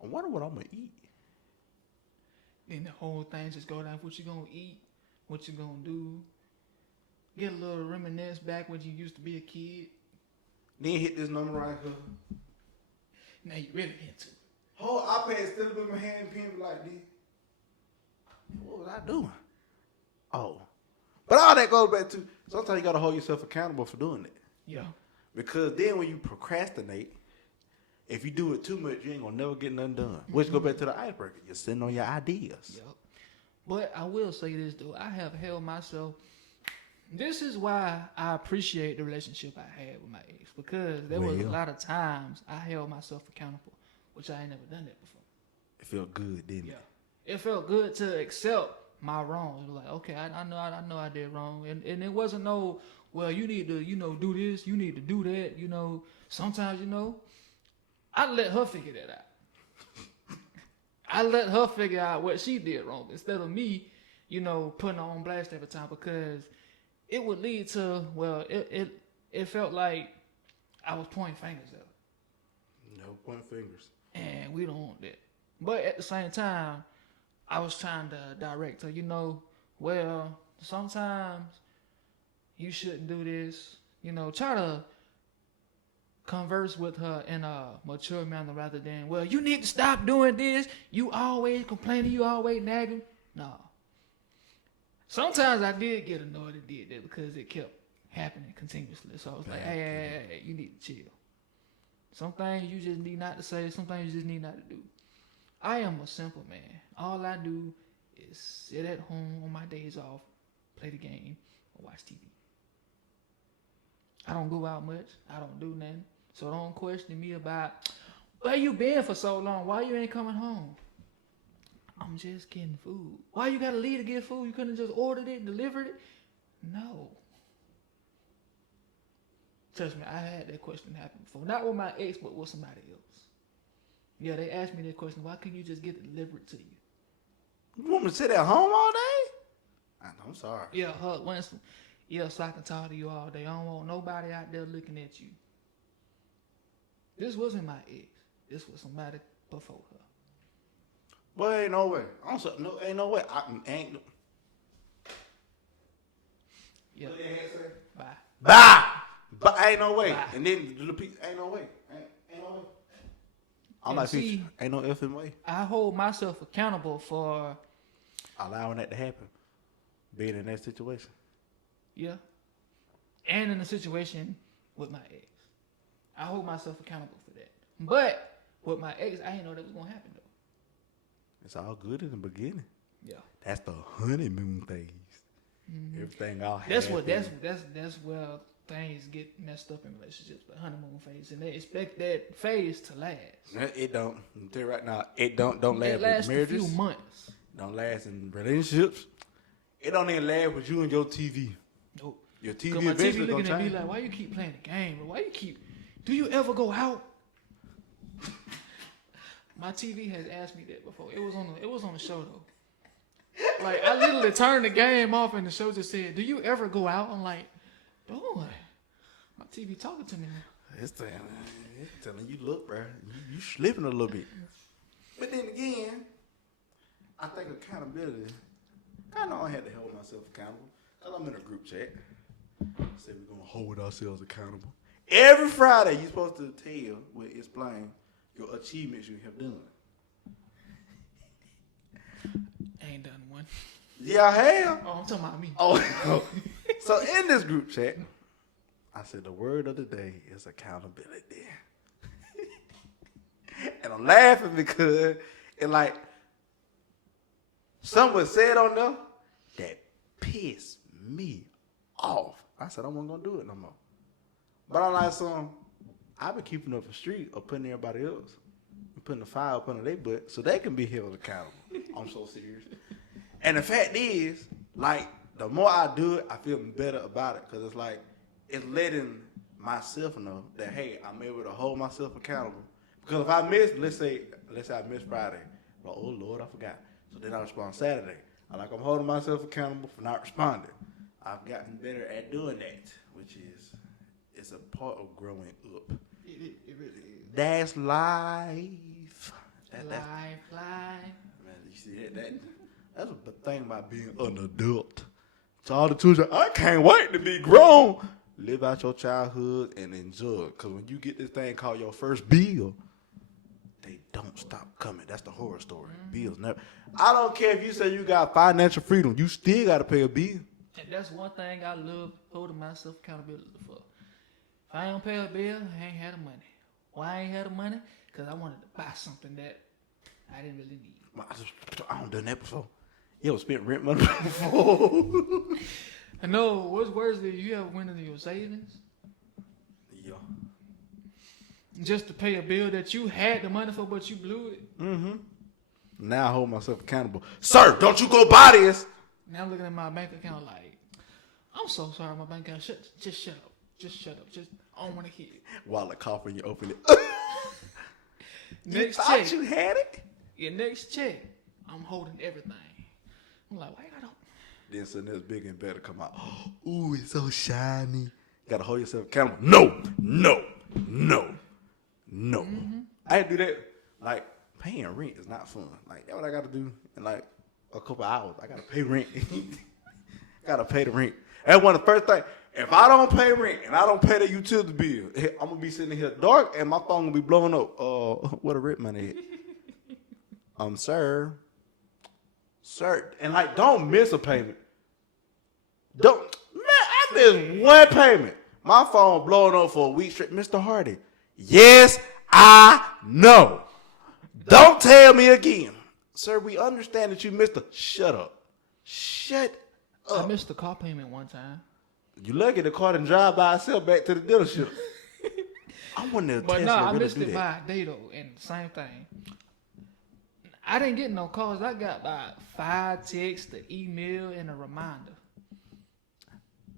I wonder what I'm gonna eat. Then the whole thing just go down. What you gonna eat? What you gonna do? Get a little reminisce back when you used to be a kid. Then hit this number right here. Now you really into it. Whole iPad still in my hand, pen like this. What was I doing? Oh. But all that goes back to, sometimes you gotta hold yourself accountable for doing that. Yeah. Because then when you procrastinate, if you do it too much, you ain't gonna never get nothing done. Which go back to the icebreaker. You're sitting on your ideas. Yep. But I will say this though, I have held myself. This is why I appreciate the relationship I had with my ex, because there was a lot of times I held myself accountable, which I ain't never done that before. It felt good, didn't it? Yeah. It felt good to accept my wrongs. It was like, okay, I know I did wrong, and it wasn't no, well, you need to do this, you need to do that. Sometimes I let her figure that out. I let her figure out what she did wrong instead of me, putting her on blast every time, because it would lead to, well, it felt like I was pointing fingers at her. No point fingers. And we don't want that. But at the same time, I was trying to direct her, well, sometimes you shouldn't do this. Try to converse with her in a mature manner rather than, well, you need to stop doing this. You always complaining, you always nagging. No. Sometimes I did get annoyed and did that because it kept happening continuously. So I was like, hey, you need to chill. Some things you just need not to say. Some things you just need not to do. I am a simple man. All I do is sit at home on my days off, play the game, or watch TV. I don't go out much. I don't do nothing. So don't question me about where you been for so long. Why you ain't coming home? I'm just getting food. Why you gotta leave to get food? You couldn't just ordered it, delivered it? No. Trust me, I had that question happen before. Not with my ex, but with somebody else. Yeah, they asked me that question. Why couldn't you just get it delivered to you? You want me to sit at home all day? I'm sorry. Yeah, Huck Winston. Yeah, so I can talk to you all day. I don't want nobody out there looking at you. This wasn't my ex. This was somebody before her. Well, ain't no way. Ain't no way. Ain't. Yeah. Bye. Bye. But ain't no way. Bye. And then the piece, ain't no way. Ain't no way. I'm And like, see, ain't no effing way. I hold myself accountable for, Allowing that to happen. Being in that situation. yeah, and in a situation with my ex. I hold myself accountable for that. But with my ex, I didn't know that was gonna happen though. It's all good in the beginning. Yeah. That's the honeymoon phase. Mm-hmm. Everything all That's happy. what that's where things get messed up in relationships, the honeymoon phase, and they expect that phase to last. It don't. I'm tell you right now, it don't last It with lasts a marriages. few months. Don't last in relationships. It don't even last with you and your TV. Nope. Your TV Cause my eventually TV looking gonna at me change. like, why you keep playing the game? Why you keep? Do you ever go out? My TV has asked me that before. It was on the show though. Like I literally turned the game off and the show just said, "Do you ever go out?" I'm like, boy, my TV talking to me now. It's telling you, look, bro, you slipping a little bit. But then again, I think accountability. I know I had to hold myself accountable. Cause I'm in a group chat. Say we're gonna hold ourselves accountable. Every Friday, you're supposed to tell, explain your achievements you have done. I ain't done one. Yeah, I have. Oh, I'm talking about me. Oh, so in this group chat, I said the word of the day is accountability. And I'm laughing because it like something was said on there that pissed me off. I said I wasn't gonna do it no more. But I'm like, I've been keeping up the street or putting everybody else, putting the fire up under their butt so they can be held accountable. I'm so serious. And the fact is, like, the more I do it, I feel better about it because it's like, it's letting myself know that, hey, I'm able to hold myself accountable. Because if I miss, let's say I missed Friday, like, oh Lord, I forgot. So then I respond Saturday. I'm holding myself accountable for not responding. I've gotten better at doing that, which is, it's a part of growing up. It really is. That's life. That's, Life. man, you see that's the thing about being an adult. To all the children, I can't wait to be grown. Live out your childhood and enjoy it. Because when you get this thing called your first bill, they don't stop coming. That's the horror story. Bills never. I don't care if you say you got financial freedom. You still got to pay a bill. And that's one thing I love holding myself accountability for. If I don't pay a bill, I ain't had the money. Why I ain't had the money? Because I wanted to buy something that I didn't really need. I don't done that before. You ever spent rent money before? I know, what's worse than you ever went into your savings Yeah. just to pay a bill that you had the money for, but you blew it? Mm-hmm. Now I hold myself accountable. Sir, don't you go buy this. Now I'm looking at my bank account like, I'm so sorry, my bank account. Just shut up. Just shut up. Just, I don't want to hear it. While the coffin, you open it. You Next thought check. you had it? Your next check, I'm holding everything. I'm like, why I don't? Then something else bigger and better come out. Ooh, it's so shiny. You gotta hold yourself accountable. No. I didn't do that. Like, paying rent is not fun. Like, that's what I gotta do in like a couple hours. I gotta pay rent. Gotta pay the rent. That's one of the first things. If I don't pay rent and I don't pay the utility bill, I'm gonna be sitting here dark and my phone gonna be blowing up. Where the rent money at? Sir, and like, don't miss a payment. Man, I missed one payment. My phone blowing up for a week straight. Mr. Hardy, yes, I know. Don't tell tell me again. Sir, we understand that you missed a... Shut up. Shut I up. missed the car payment one time. You lucky the car didn't drive by itself back to the dealership. I wonder if But Tesla no, I really missed do it that. by a day though, and same thing. I didn't get no calls. I got about 5 texts, the email, and a reminder.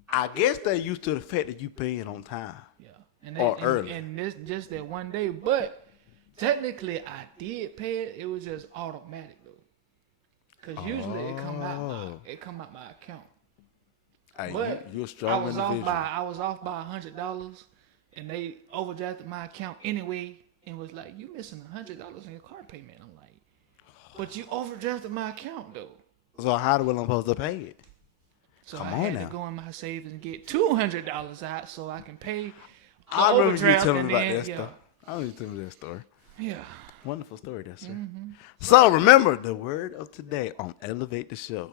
I guess they're used to the fact that you paying on time. Yeah, and Or early. and this just that one day. But technically, I did pay it. It was just automatic though, because usually it come out my account. Hey, But you're a I strong was individual. off by $100, and they overdrafted my account anyway, and was like, "You missing $100 in your car payment." I'm like, "But you overdrafted my account though." So how do I supposed to pay it? So Come I on had now. to go in my savings and get $200 out so I can pay the I remember you overdraft. telling And me about then, that stuff. I remember you telling me that story. yeah. Wonderful story, there, sir. Mm-hmm. So remember the word of today on Elevate the Show.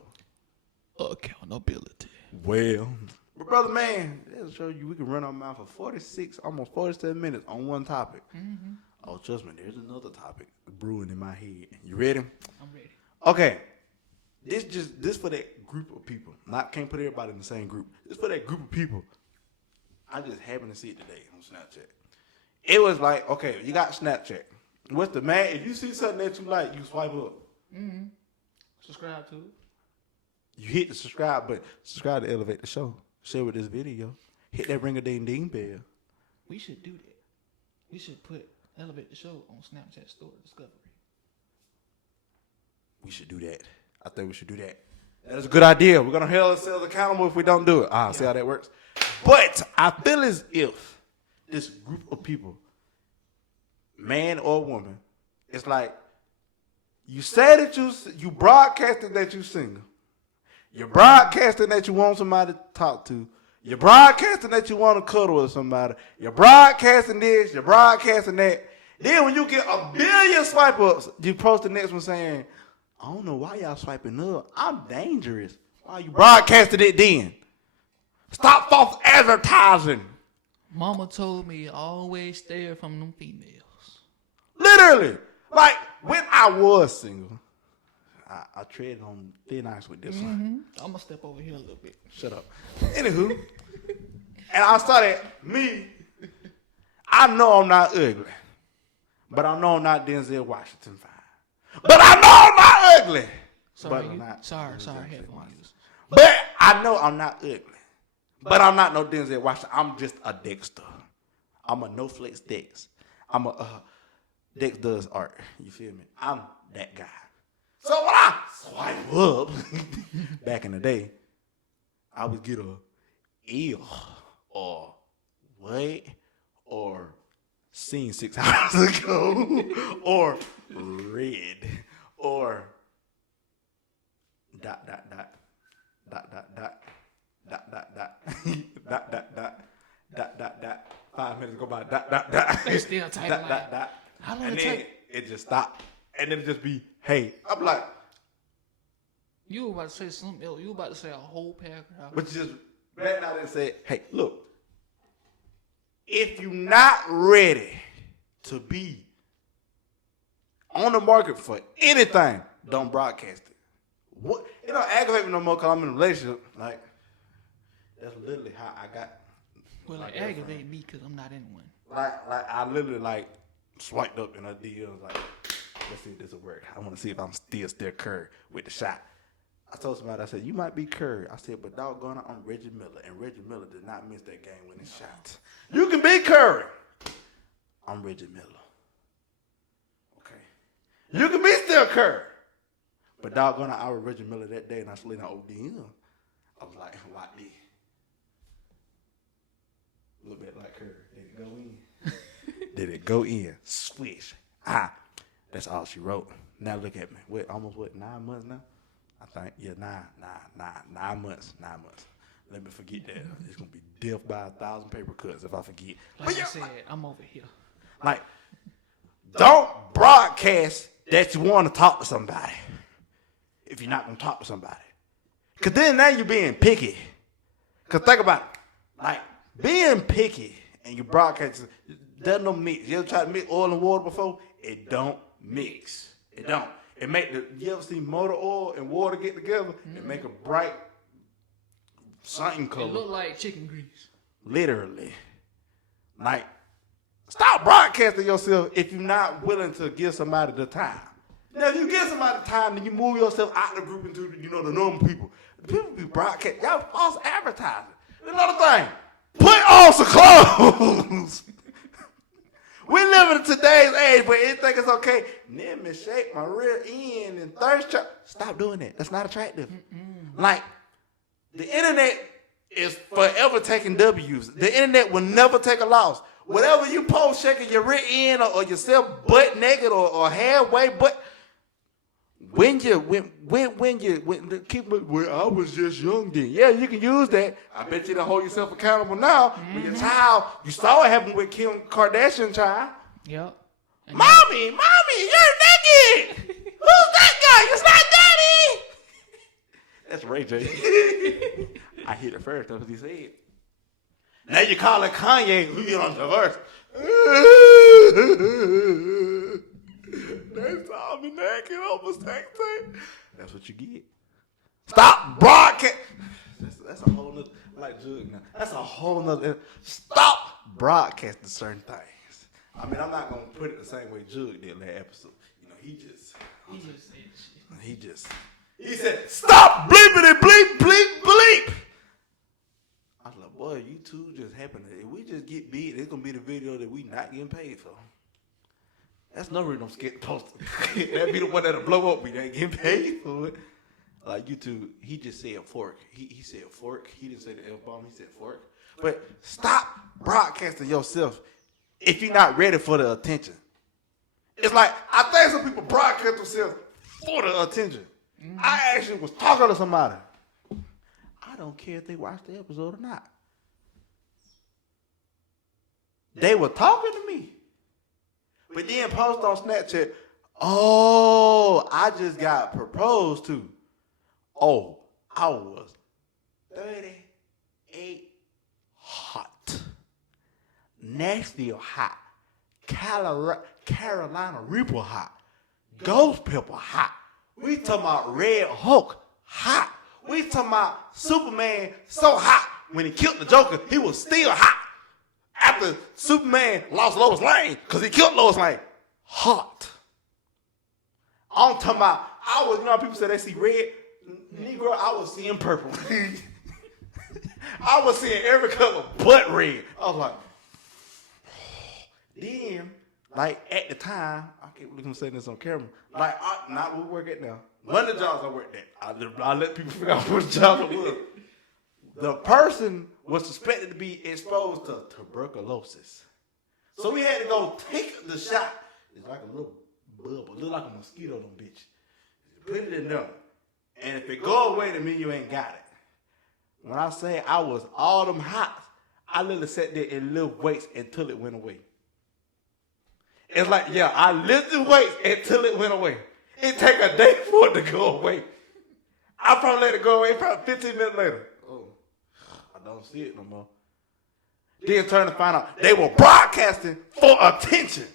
Accountability. Well, but brother, man, that'll show you we can run our mouth for 46, almost 47 minutes on one topic. Mm-hmm. Oh, trust me, there's another topic brewing in my head. You ready? I'm ready. Okay. This for that group of people. Can't put everybody in the same group. This for that group of people. I just happened to see it today on Snapchat. It was like, okay, you got Snapchat. What's the man? If you see something that you like, you swipe up. Mm-hmm. Subscribe to it. You hit the subscribe button. Subscribe to Elevate the Show. Share with this video. Hit that ring-a-ding-ding bell. We should do that. We should put Elevate the Show on Snapchat Store Discovery. We should do that. I think we should do that. That's a good idea. We're going to hold ourselves accountable if we don't do it. See how that works? But I feel as if this group of people, man or woman, it's like you say that you broadcasting that you single. You're broadcasting that you want somebody to talk to. You're broadcasting that you want to cuddle with somebody. You're broadcasting this. You're broadcasting that. Then when you get a billion swipe ups, you post the next one saying, I don't know why y'all swiping up. I'm dangerous. Why you broadcasting it then? Stop false advertising. Mama told me always stay from them females. Literally. Like when I was single, I tread on thin ice with this one. I'm going to step over here a little bit. Shut up. Anywho, and I started, I know I'm not ugly, but I know I'm not Denzel Washington fine. But I know I'm not ugly. Sorry, but I'm not sorry, Denzel headphone Washington. users. But I know I'm not ugly. But I'm not no Denzel Washington. I'm just a Dexter. I'm a no-flex Dex. I'm a Dex does art. You feel me? I'm that guy. So when I swipe up, back in the day, I would get a ill or what or seen 6 hours ago or red or ... 5 minutes go by ... They still type like, how long and it then take? it just stopped. And then it just be, hey. I'm like, You were about to say something else. You were about to say a whole paragraph. but just ran out and said, hey, look, if you're not ready to be on the market for anything, don't broadcast it. What? It don't aggravate me no more because I'm in a relationship. Like, that's literally how I got. Well, it aggravated me because I'm not in one. Like I literally swiped up in a deal. Like, let's see if this will work. I want to see if I'm still Curry with the shot. I told somebody, I said, you might be Curry. I said, but doggone it, I'm Reggie Miller. And Reggie Miller did not miss that game-winning shot. You can be Curry. I'm Reggie Miller. Okay. You can be still Curry. But doggone it, I was Reggie Miller that day and I slid on ODM. I was like, why did? A little bit like Curry. Did it go in? Did it go in? Swish. That's all she wrote. Now look at me. Almost 9 months now? I think, yeah, 9 months. Let me forget that. It's going to be death by 1,000 paper cuts if I forget. Like I said, I'm over here. Like, don't broadcast that you want to talk to somebody if you're not going to talk to somebody. Because then now you're being picky. Because think about it. Like, being picky and you broadcast, there's no mix. You ever tried to mix oil and water before? It don't mix. It don't. It make you ever see motor oil and water get together? It make a bright something It color. look like chicken grease. Literally. Like, stop broadcasting yourself if you're not willing to give somebody the time. Now, if you give somebody the time, then you move yourself out the group into, the normal people. The people be broadcasting. Y'all false advertising. Another thing, put on some clothes. We live in today's age where you think it's okay. Let me shake my rear end and thirst trap. Stop doing that. That's not attractive. Like, the internet is forever taking W's. The internet will never take a loss. Whatever you post shaking your rear end or yourself butt naked or halfway, but when I was just young then. Yeah, you can use that. I bet you don't hold yourself accountable now. When your child, you saw it happen with Kim Kardashian child. Yep. Mommy, you're naked. Who's that guy? It's not Daddy. That's Ray J. I hit it first. That's what he said. Now you call it Kanye. Who you on the verse? They saw me naked on the sex tape. That's what you get. Stop broadcast. That's a whole nother, like Jug now. That's a whole nother. Stop broadcasting certain things. I mean, I'm not gonna put it the same way Jug did that episode. He just said shit. He said, stop bleeping and bleep, bleep, bleep. I was like, boy, you two just happened. If we just get big, it's gonna be the video that we not getting paid for. That's no reason I'm scared to post it. That'd be the one that'll blow up. We ain't getting paid for it. Like YouTube, he just said fork. He said fork. He didn't say the F-bomb. He said fork. But stop broadcasting yourself if you're not ready for the attention. It's like, I think some people broadcast themselves for the attention. I actually was talking to somebody. I don't care if they watched the episode or not. They were talking to me. But then post on Snapchat, oh, I just got proposed to. Oh, I was 38 hot. Nasty or hot. Carolina Reaper hot. Ghost Pepper hot. We talking about Red Hulk hot. We talking about Superman so hot. When he killed the Joker, he was still hot. After Superman lost Lois Lane, because he killed Lois Lane. Hot. I'm talking about, how people say they see red. Negro, I was seeing purple. I was seeing every color but red. I was like, then, like at the time, I can't believe I'm saying this on camera. Like, not where we work at now. One of the jobs I worked at, I let people figure out what job it was. The person was suspected to be exposed to tuberculosis. So we had to go take the shot. It's like a little bubble. It look like a mosquito, them bitch. Put it in there. And if it go away, then mean you ain't got it. When I say I was all them hots, I literally sat there and lift weights until it went away. It's like, yeah, I lifted weights until it went away. It take a day for it to go away. I probably let it go away probably 15 minutes later. Oh, I don't see it no more. Then turn to find out they were broadcasting for attention.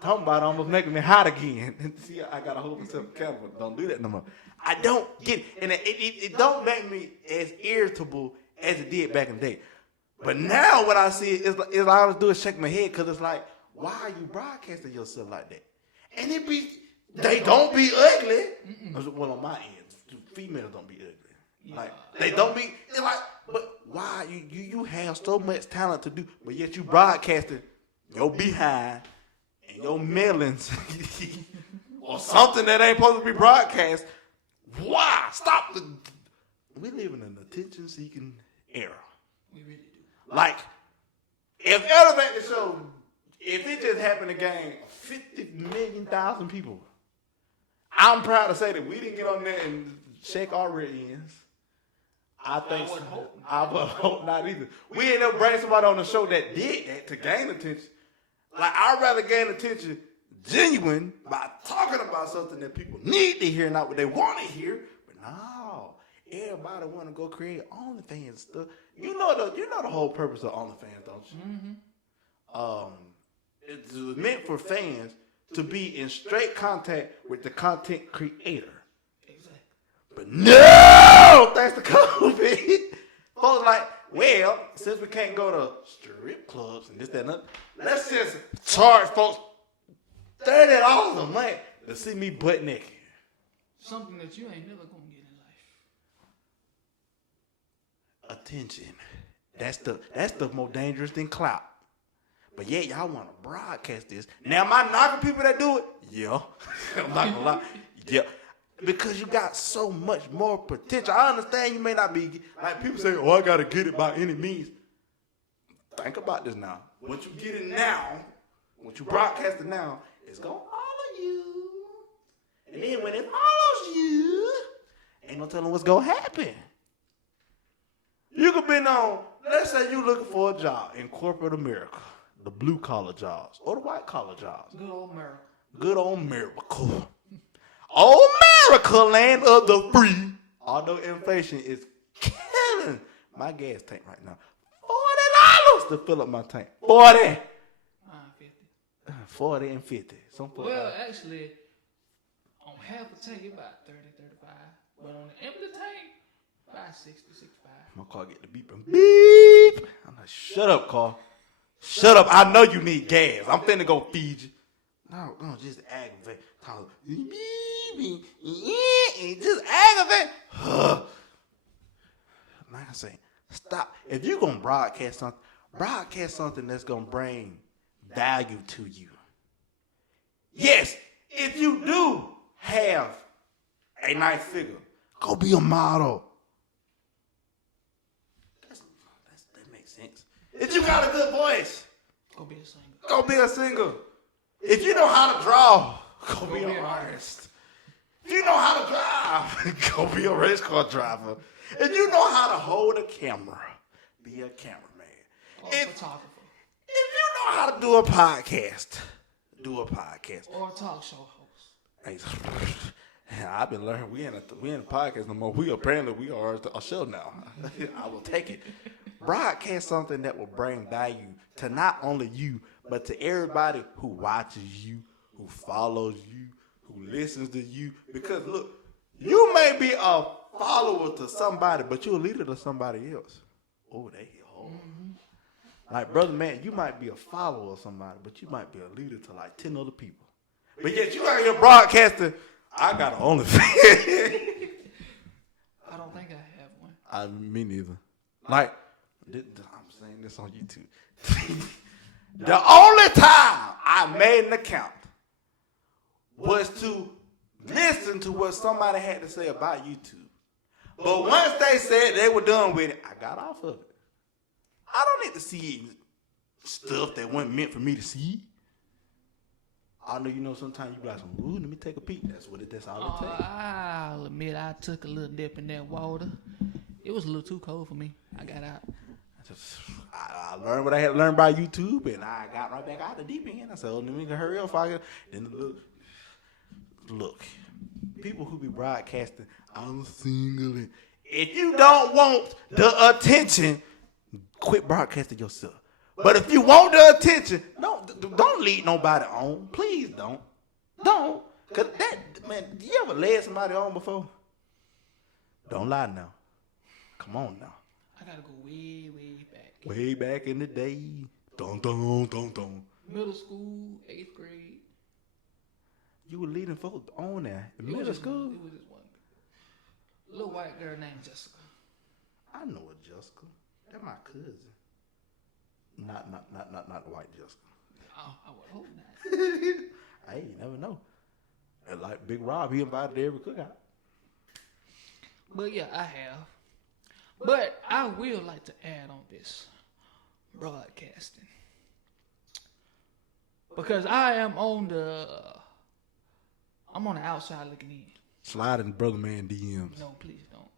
Talking about it almost making me hot again. See, I got to hold myself accountable. Don't do that no more. I don't get it. And it don't make me as irritable as it did back in the day. But now what I see is all I always do is shake my head because it's like, why are you broadcasting yourself like that? And they don't be ugly. Well, on my end, females don't be ugly. Yeah. Like, they don't be, it's like, but why? You have so much talent to do, but yet you broadcasting your behind and your melons or something that ain't supposed to be broadcast. Why? Stop we live in an attention-seeking era. We really do. Like, if Elevate the Show, if it just happened to gain 50 million people, I'm proud to say that we didn't get on there and check our rear ends. I would hope not either. We ended up bringing somebody on the show that did that to gain attention. Like, I'd rather gain attention genuine by talking about something that people need to hear, not what they want to hear. But no, everybody want to go create OnlyFans stuff. You know the whole purpose of OnlyFans, don't you? Mm-hmm. It's meant for fans to be in straight contact with the content creator. Exactly. But no, thanks to COVID, folks like, well, since we can't go to strip clubs and this, that, and that, let's just charge folks $30 a month to see me butt naked. Something that you ain't never gonna get in life. Attention. That's the more dangerous than clout. But yeah, y'all want to broadcast this. Now, am I knocking people that do it? Yeah. I'm not gonna lie. Yeah. Because you got so much more potential. I understand you may not be, like people say, oh, I got to get it by any means. Think about this now. Once you get it now, once you broadcast it now, it's going to follow you. And then when it follows you, ain't no telling what's going to happen. You could be on, let's say you're looking for a job in corporate America, the blue collar jobs or the white collar jobs. Good old America. Good old America. Oh, America, land of the free. Although inflation is killing my gas tank right now. $40 to fill up my tank. 40. 50. 40 and 50. Well, actually, on half a tank, it's about 30, 35. But on the empty tank, about 60, 65. My car get the beeping. Beep. I'm like, shut up, car. Shut up. I know you need gas. I'm finna go feed you. No, just aggravate. Just aggravate. Like I say, stop. If you're going to broadcast something that's going to bring value to you. Yes, if you do have a nice figure, go be a model. That makes sense. If you got a good voice, Go be a singer. go be a singer. If you know how to draw, go be an artist. If you know how to drive, go be a race car driver. If you know how to hold a camera, be a cameraman. Or a photographer. If you know how to do a podcast, do a podcast. Or a talk show host. Hey, I've been learning. We ain't a podcast no more. We are a show now. I will take it. Broadcast something that will bring value to not only you, but to everybody who watches you, who follows you, who listens to you. Because look, you may be a follower to somebody, but you're a leader to somebody else. Oh, they hit hard. Like, brother, man, you might be a follower of somebody, but you might be a leader to like 10 other people. But yet you out here broadcasting, I got an OnlyFans. I don't think I have one. Me neither. Like, I'm saying this on YouTube. The only time I made an account was to listen to what somebody had to say about YouTube. But once they said they were done with it, I got off of it. I don't need to see stuff that wasn't meant for me to see. I know, sometimes you be like, ooh, let me take a peek. That's all it takes. I'll admit I took a little dip in that water. It was a little too cold for me. I got out. I learned what I had to learn by YouTube, and I got right back out the deep end. I said, let me hurry up. Then look, people who be broadcasting, I'm single. And if you don't want the attention, quit broadcasting yourself. But if you want the attention, don't lead nobody on. Please don't. Don't. Because you ever led somebody on before? Don't lie now. Come on now. I gotta go way, way back. Way back in the day. Dun, dun, dun, dun. Middle school, 8th grade. You were leading folks on there in middle school? It was just one girl. Little white girl named Jessica. I know a Jessica. That's my cousin. Not the white Jessica. Oh, I would hope not. Hey, you never know. And like Big Rob, he invited to every cookout. But yeah, I have. But I will like to add on this broadcasting. Because I'm on the outside looking in. Slide in Brother Man DMs. No, please don't.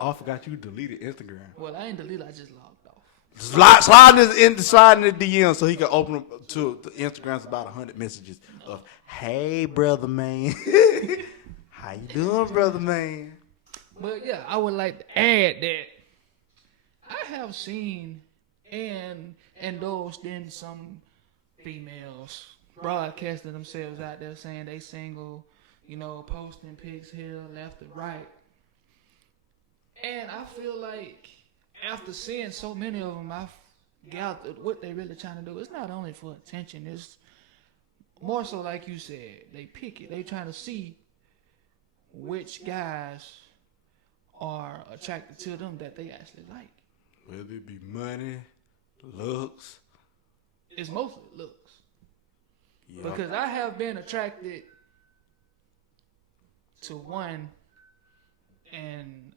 Oh, I forgot you deleted Instagram. Well, I ain't deleted, I just logged off. Slide in the DM so he can open up to Instagram's about 100 messages of, hey, Brother Man. How you doing, Brother Man? But yeah, I would like to add that I have seen and indulged in some females broadcasting themselves out there saying they single, posting pics here, left and right. And I feel like after seeing so many of them, I've gathered what they really trying to do. It's not only for attention. It's more so like you said. They pick it. They trying to see which guys are attracted to them that they actually like. Whether it be money, looks. It's mostly looks. Yep. Because I have been attracted to one, and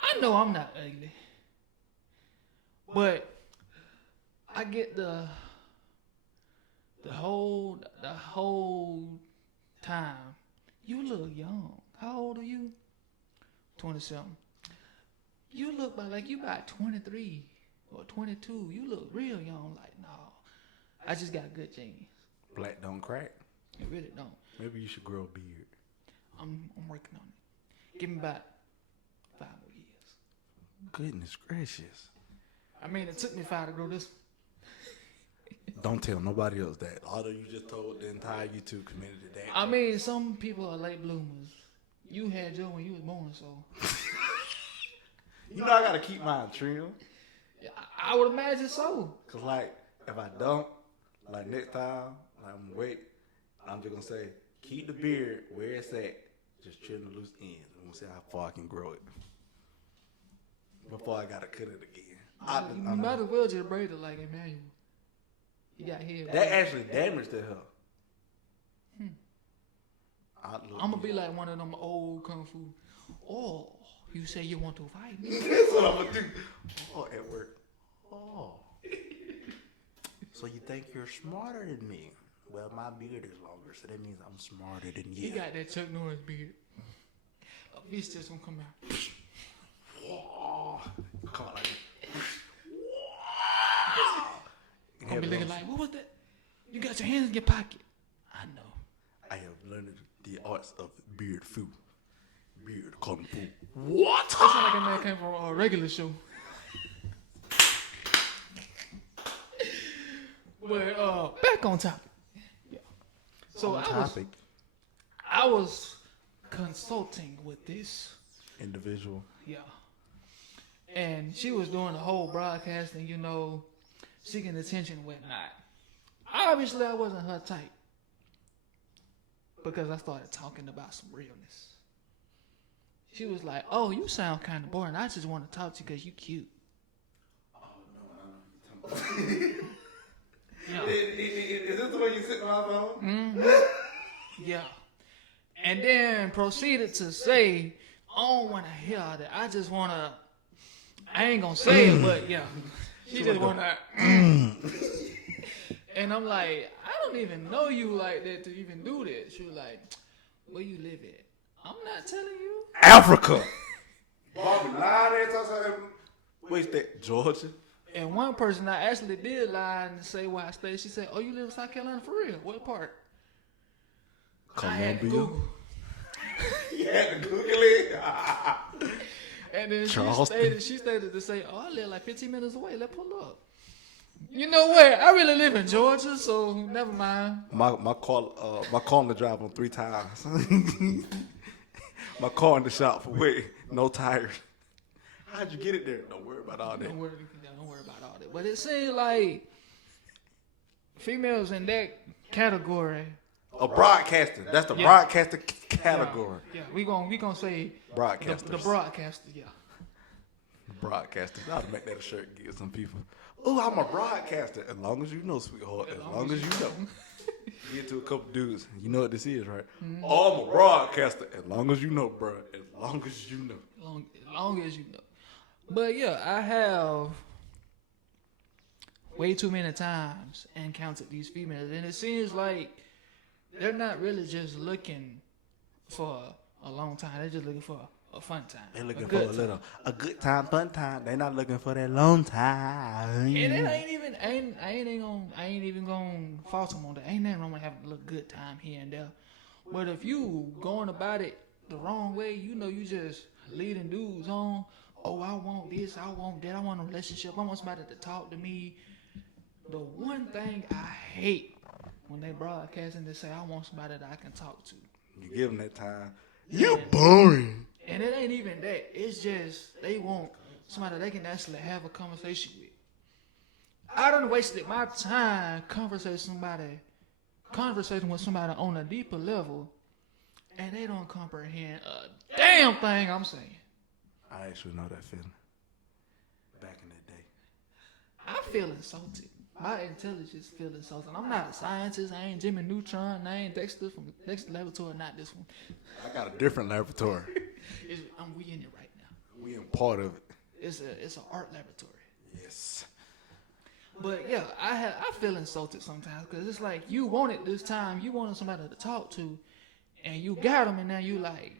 I know I'm not ugly, but I get the whole time. You look young. How old are you? 27. You look like you about 23 or 22. You look real young. Like, no, I just got good genes. Black don't crack. It really don't. Maybe you should grow a beard. I'm working on it. Give me about 5 more years. Goodness gracious. I mean, it took me 5 to grow this. Don't tell nobody else that. Although you just told the entire YouTube community that. I mean, some people are late bloomers. You had Joe when you was born, so. You know I gotta keep mine trim. I would imagine so. Cause like, if I don't, like next time, like I'm wait, I'm just gonna say, keep the beard where it's at. Just trim the loose ends. I'm gonna see how far I can grow it. Before I gotta cut it again. You might as well just braid it like Emmanuel. He got hair. That actually damaged the hair. I'm gonna be like one of them old kung fu. Oh, you say you want to fight me? That's what I'm gonna do. Oh, at work. Oh. So you think you're smarter than me? Well, my beard is longer, so that means I'm smarter than you. He got that Chuck Norris beard. A beast just gonna come out. Whoa. Come on, like Gonna be looking like, what was that? You got your hands in your pocket. I know. I have learned the arts of beard fu. Beard kung fu. What? That sound like a man came from a regular show. But back on topic. Yeah. So I was consulting with this individual. Yeah. And she was doing the whole broadcasting, seeking attention and whatnot. Obviously, I wasn't her type. Because I started talking about some realness. She was like, oh, you sound kind of boring. I just want to talk to you because you cute. Oh, no, I know what you're talking about. Yeah. Is this the way you sit on my phone? Mm-hmm. Yeah. And then proceeded to say, I don't want to hear that. I just want to, I ain't going to say it, but yeah. She just want to, and I'm like, I don't even know you like that to even do this. She was like, where you live at? I'm not telling you. Africa. Where's that? Georgia? And one person I actually did lie and say where I stay. She said, oh, you live in South Carolina for real? What part? Columbia. I had to Google. You had to Google it? And then Charleston. she stated to say, oh, I live like 15 minutes away. Let's pull up. You know what? I really live in Georgia, so never mind. My car on the drive on 3 times. My car in the shop for wait, no tires. How'd you get it there? Don't worry about all that. Don't worry about all that. But it seems like females in that category. A broadcaster. That's the broadcaster category. Yeah, we gonna say broadcasters. The broadcaster, yeah. Broadcasters. I ought to make that a shirt and get some people. Oh, I'm a broadcaster. As long as you know, sweetheart. As long as you know. Get to a couple dudes. You know what this is, right? Mm-hmm. Oh, I'm a broadcaster. As long as you know, bro. As long as you know. As long as you know. But yeah, I have way too many times encountered these females, and it seems like they're not really just looking for a long time. They're just looking for a fun time. They're looking for a good time, fun time. They're not looking for that long time. And it I ain't even gonna fault them on that. Ain't nothing wrong with having a little good time here and there. But if you going about it the wrong way, you just leading dudes on. Oh, I want this, I want that, I want a relationship, I want somebody to talk to me. The one thing I hate when they broadcast and they say, I want somebody that I can talk to. You give them that time. You boring. And it ain't even that. It's just they want somebody they can actually have a conversation with. I done wasted my time conversating with somebody on a deeper level, and they don't comprehend a damn thing I'm saying. I actually know that feeling. Back in the day. I feel insulted. My intelligence feel insulted. I'm not a scientist. I ain't Jimmy Neutron. I ain't Dexter from Dexter Laboratory. Not this one. I got a different laboratory. We in it right now. We in part of it. It's an art laboratory. Yes. But yeah, I feel insulted sometimes because it's like you wanted this time, you wanted somebody to talk to, and you got them, and now you like,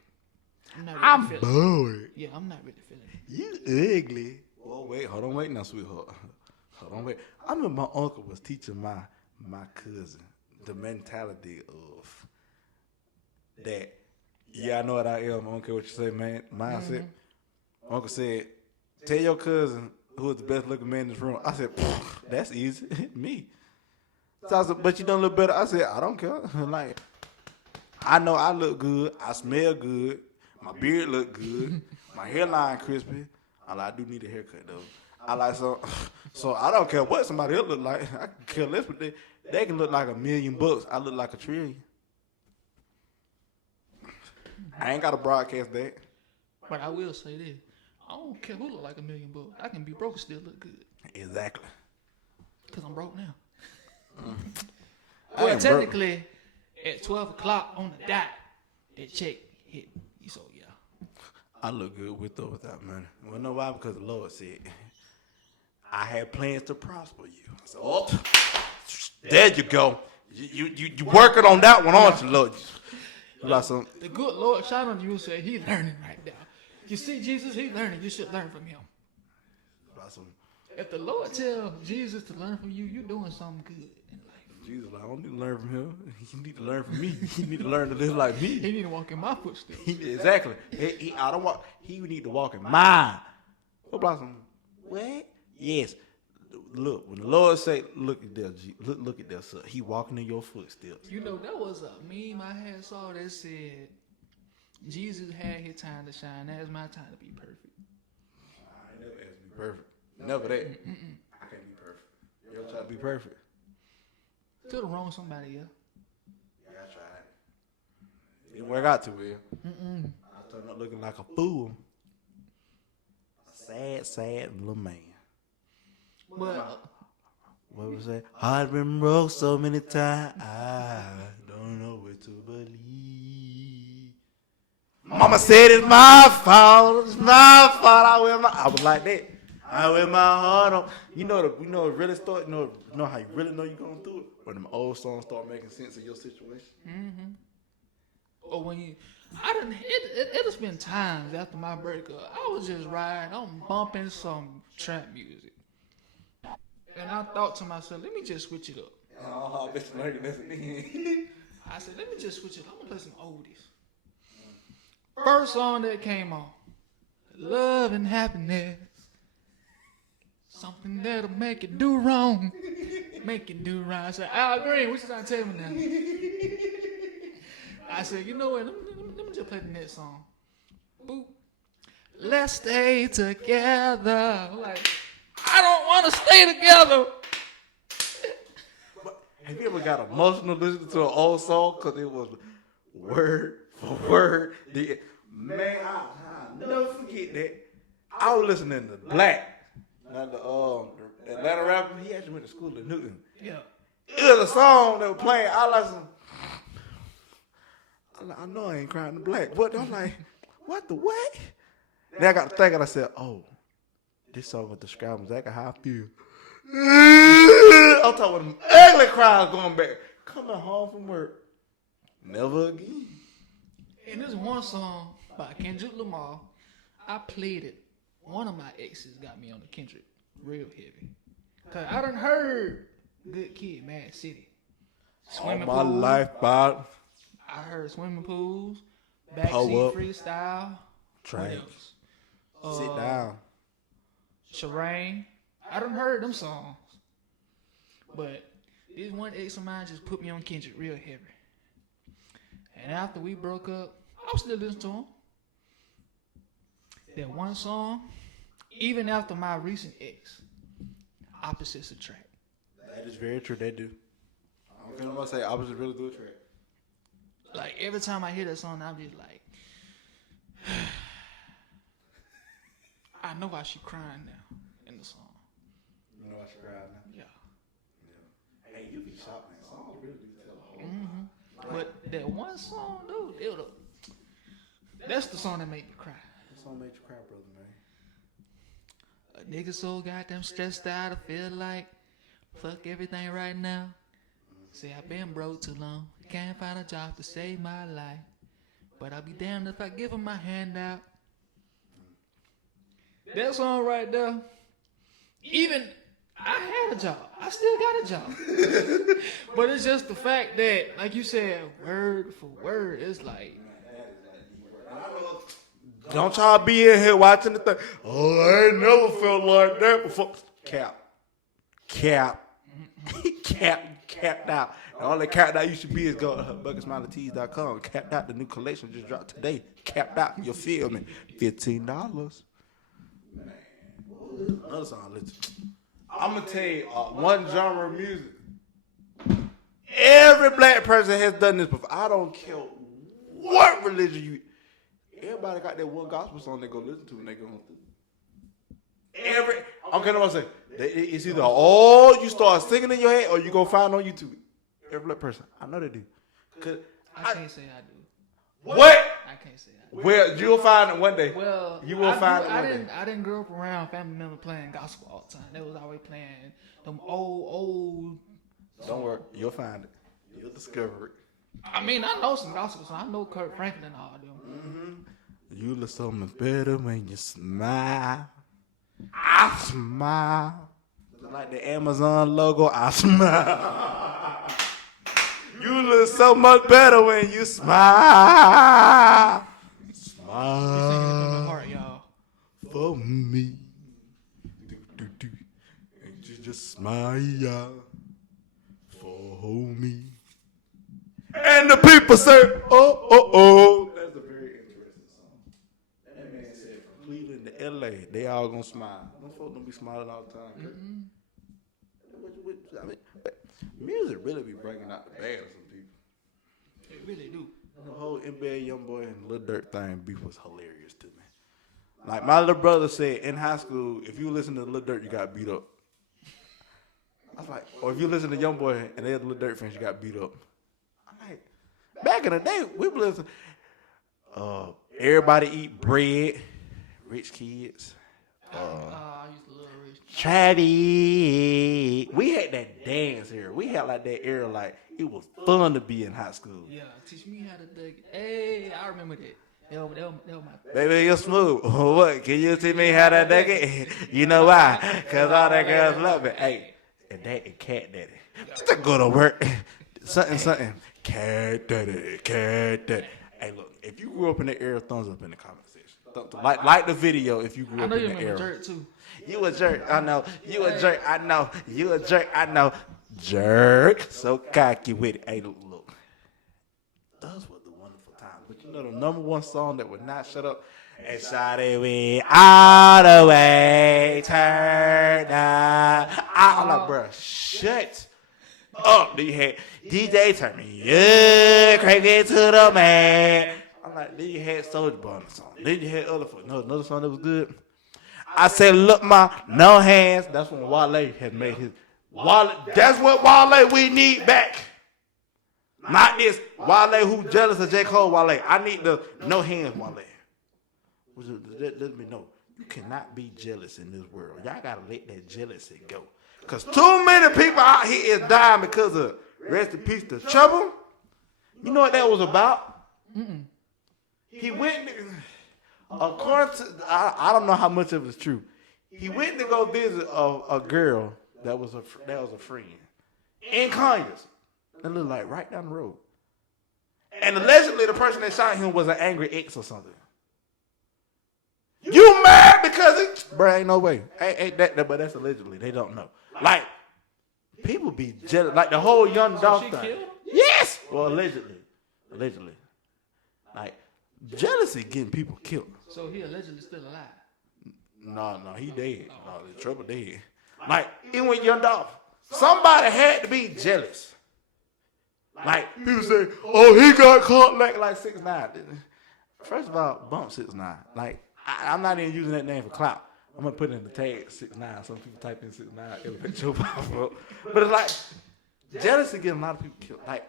I'm not really feeling it. bored. Yeah, I'm not really feeling it. You ugly. Well, wait, hold on, wait now, sweetheart. Hold on, wait. I remember my uncle was teaching my cousin the mentality of that. Yeah, I know what I am. I don't care what you say, man. Mindset. Uncle said, tell your cousin who is the best looking man in this room. I said, that's easy. Me. So I said, but you don't look better. I said, I don't care. Like, I know I look good. I smell good. My beard look good. My hairline crispy. I do need a haircut though. I like so I don't care what somebody else look like. I can care less what they can look like $1 million. I look like $1 trillion. I ain't gotta broadcast that. But I will say this: I don't care who look like $1 million. I can be broke and still look good. Exactly. Cause I'm broke now. I Well, ain't technically, at 12 o'clock on the dot, that check hit me. So yeah. I look good with or without money. Well, no, why? Because the Lord said, I had plans to prosper you. I said, oh, there you go. You working on that one, aren't you, Lord? You like some, The good Lord shine on you and say, He learning right now. You see Jesus, He learning. You should learn from Him. like some If the Lord tell Jesus to learn from you, you're doing something good in life. Jesus, like, I don't need to learn from him. He need to learn from me. He need to learn to live like me. He need to walk in my footsteps. Exactly. I don't walk. He need to walk in mine. What Blossom? What? Yes. Look, when the Lord say, look at that, look at that, son. He walking in your footsteps. You know, that was a meme I had saw that said, Jesus had his time to shine. Now it's my time to be perfect. I ain't never asked to be perfect. Never that. I can't be perfect. You ever try to be perfect? To the wrong somebody else. Yeah, I tried. Didn't work out too well. I turned up looking like a fool. A sad little man. But What was that? I've been broke so many times, I don't know what to believe. Mama said it's my fault. It's my fault. I was like that. I wear my heart on. You know it really start. You know how you really know you're going through it when them old songs start making sense of your situation. or when you, it has been times after my breakup, I was just riding, I'm bumping some trap music. And I thought to myself, let me just switch it up. Oh, I said, let me just switch it up. I'm gonna play some oldies. First song that came on, Love and Happiness. Something that'll make it do wrong. Make it do right. I said, Al Green, what you trying to tell me now? I said, you know what, let me just play the next song. Boop. Let's stay together. I'm like, I don't want to stay together. Have you ever got emotional listening to an old song because it was word for word? Man, I'll never forget that. I was listening to Black, not the Atlanta rapper. He actually went to school in Newton. Yeah. It was a song that was playing. I know I ain't crying to Black, but I'm like, what the what? Then I got to thinking. I said, oh, this song was describing exactly how I feel. I'm talking about them ugly cries going back. Coming home from work. Never again. And there's one song by Kendrick Lamar. I played it. One of my exes got me on the Kendrick real heavy. Cause I done heard Good Kid, Mad City. Swimming All my pools. life, Bob. I heard swimming pools, Pull backseat up. freestyle. Train. What else? Sit down. Shireen. I done heard them songs. But This one ex of mine just put me on Kendrick real heavy. And after we broke up, I was still listening to him. That one song, even after my recent ex, opposites attract. That is very true. They do. I don't think I'm gonna say opposite really do attract. Like every time I hear that song, I'm just like, I know why she crying now in the song. You know I should cry now. Yeah. Hey, you be shocked, man. Songs really do tell a whole lot. But that one song, dude, that's the song that made me cry. That song made you cry, brother, man. A nigga so goddamn stressed out, I feel like fuck everything right now. Say I've been broke too long, can't find a job to save my life. But I'll be damned if I give him my hand out. That song right there, even I had a job. I still got a job. But it's just the fact that, like you said, word for word, it's like, Don't y'all be in here watching the thing. Oh, I ain't never felt like that before. Cap. Capped out. The only capped out you should be is go to bucketsmiletees.com. Capped out, the new collection just dropped today. Capped out, you feel me? $15. Man, another song. I'm gonna tell you one genre of music. Every black person has done this before. I don't care what religion you. Everybody got that one gospel song they go listen to when they go home. I don't care what I say. It's either you start singing in your head or you go find on YouTube. Every black person, I know they do. I can't say I do. What? I can't say I do. Well, you'll find it one day. Well, you will find it one day. I didn't grow up around family members playing gospel all the time. They was always playing them old. Don't worry, you'll find it. You'll discover it. I mean, I know some gospel songs. I know Kurt Franklin and all them. Mm-hmm. You look so much better when you smile. I smile. Like the Amazon logo, I smile. You look so much better when you smile. You singing it from the heart, y'all. For me. And you just smile for me. And the people say, oh, oh, oh. That's a very interesting song. That man said from Cleveland to LA, they all gonna smile. Them folks don't be smiling all the time. Mm-hmm. I mean, music really be bringing out the bad of some people. They really do. The whole NBA YoungBoy and Lil Durk thing beef was hilarious to me. Like my little brother said in high school, if you listen to Lil Durk, you got beat up. I was like, or if you listen to YoungBoy and they're the Lil Durk fans, you got beat up. I'm like, back in the day, we would listen. Everybody eat bread, rich kids. I used to love Rich. Travis. We had that dance here. We had like that era, like it was fun to be in high school. Yeah, teach me how to dig it. Hey, I remember that. That was my. Baby, you're smooth. What? Can you teach me how to dig it? You know why? Because all that girls love it. Hey, and that and cat daddy. Just go to work. Something. Cat daddy. Hey, look, if you grew up in the era, thumbs up in the comment section. Like the video if you grew up in the era. I know you remember Jerk too. You a jerk, I know. You a jerk, I know. You a jerk, I know. Jerk. So cocky with it. Hey, look. Those were the wonderful times. But you know the number one song that would not shut up? And shawty, we all the way turned up. I'm like, bro, shut up. Then you had DJ turn me up, crank it to the man. I'm like, then you had Soulja Boy on the song. Then you had another song that was good. I said, look, no hands. That's when Wale had made his. That's what Wale we need back. Not this Wale who jealous of J. Cole Wale. I need the no hands Wale. Let me know. You cannot be jealous in this world. Y'all got to let that jealousy go. Because too many people out here is dying because of rest in peace to Trouble. You know what that was about? Mm-mm. He went, according to, I don't know how much of it's true. He went to go visit a girl that was a friend in Conyers. That looked like right down the road. And allegedly the person that shot him was an angry ex or something. You mad because bro, ain't no way. Ain't that, but that's allegedly. They don't know. Like, people be jealous. Like the whole Young So Dolph she thing. killed him? Yes. Well, allegedly. Like jealousy getting people killed. So he allegedly still alive. No, he dead. No, the trouble dead. Like even with Young Dolph, somebody had to be jealous. Like people say, oh, he got caught like 6ix9ine. First of all, bump 6ix9ine. Like I'm not even using that name for clout. I'm gonna put in the tag 6ix9ine. Some people type in 6ix9ine, it'll make your pop up. But it's like jealousy getting a lot of people killed. Like,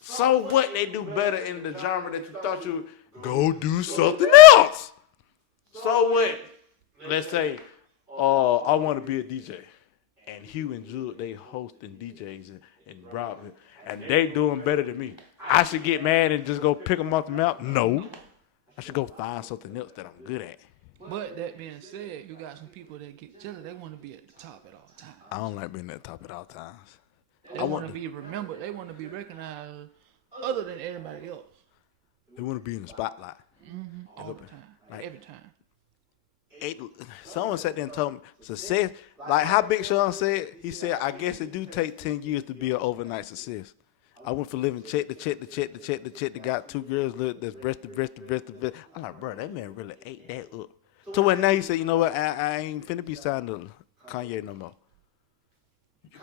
so what? They do better in the genre that you thought you would go do something else. So what? Let's say, I want to be a DJ, and Hugh and Jude they hosting DJs and Robin, and they doing better than me. I should get mad and just go pick them off the map? No, I should go find something else that I'm good at. But that being said, you got some people that get jealous. They want to be at the top at all times. I don't like being at the top at all times. They want to be remembered. They want to be recognized other than everybody else. They want to be in the spotlight. All the time. Like, every time. Someone sat there and told me success, like how Big Sean said, he said, I guess it do take 10 years to be an overnight success. I went for living check to check to check to check to check to got 2 girls that's breast to breast to breast to breast. I'm like, bro, that man really ate that up. So when now he said, you know what, I ain't finna be signed to Kanye no more.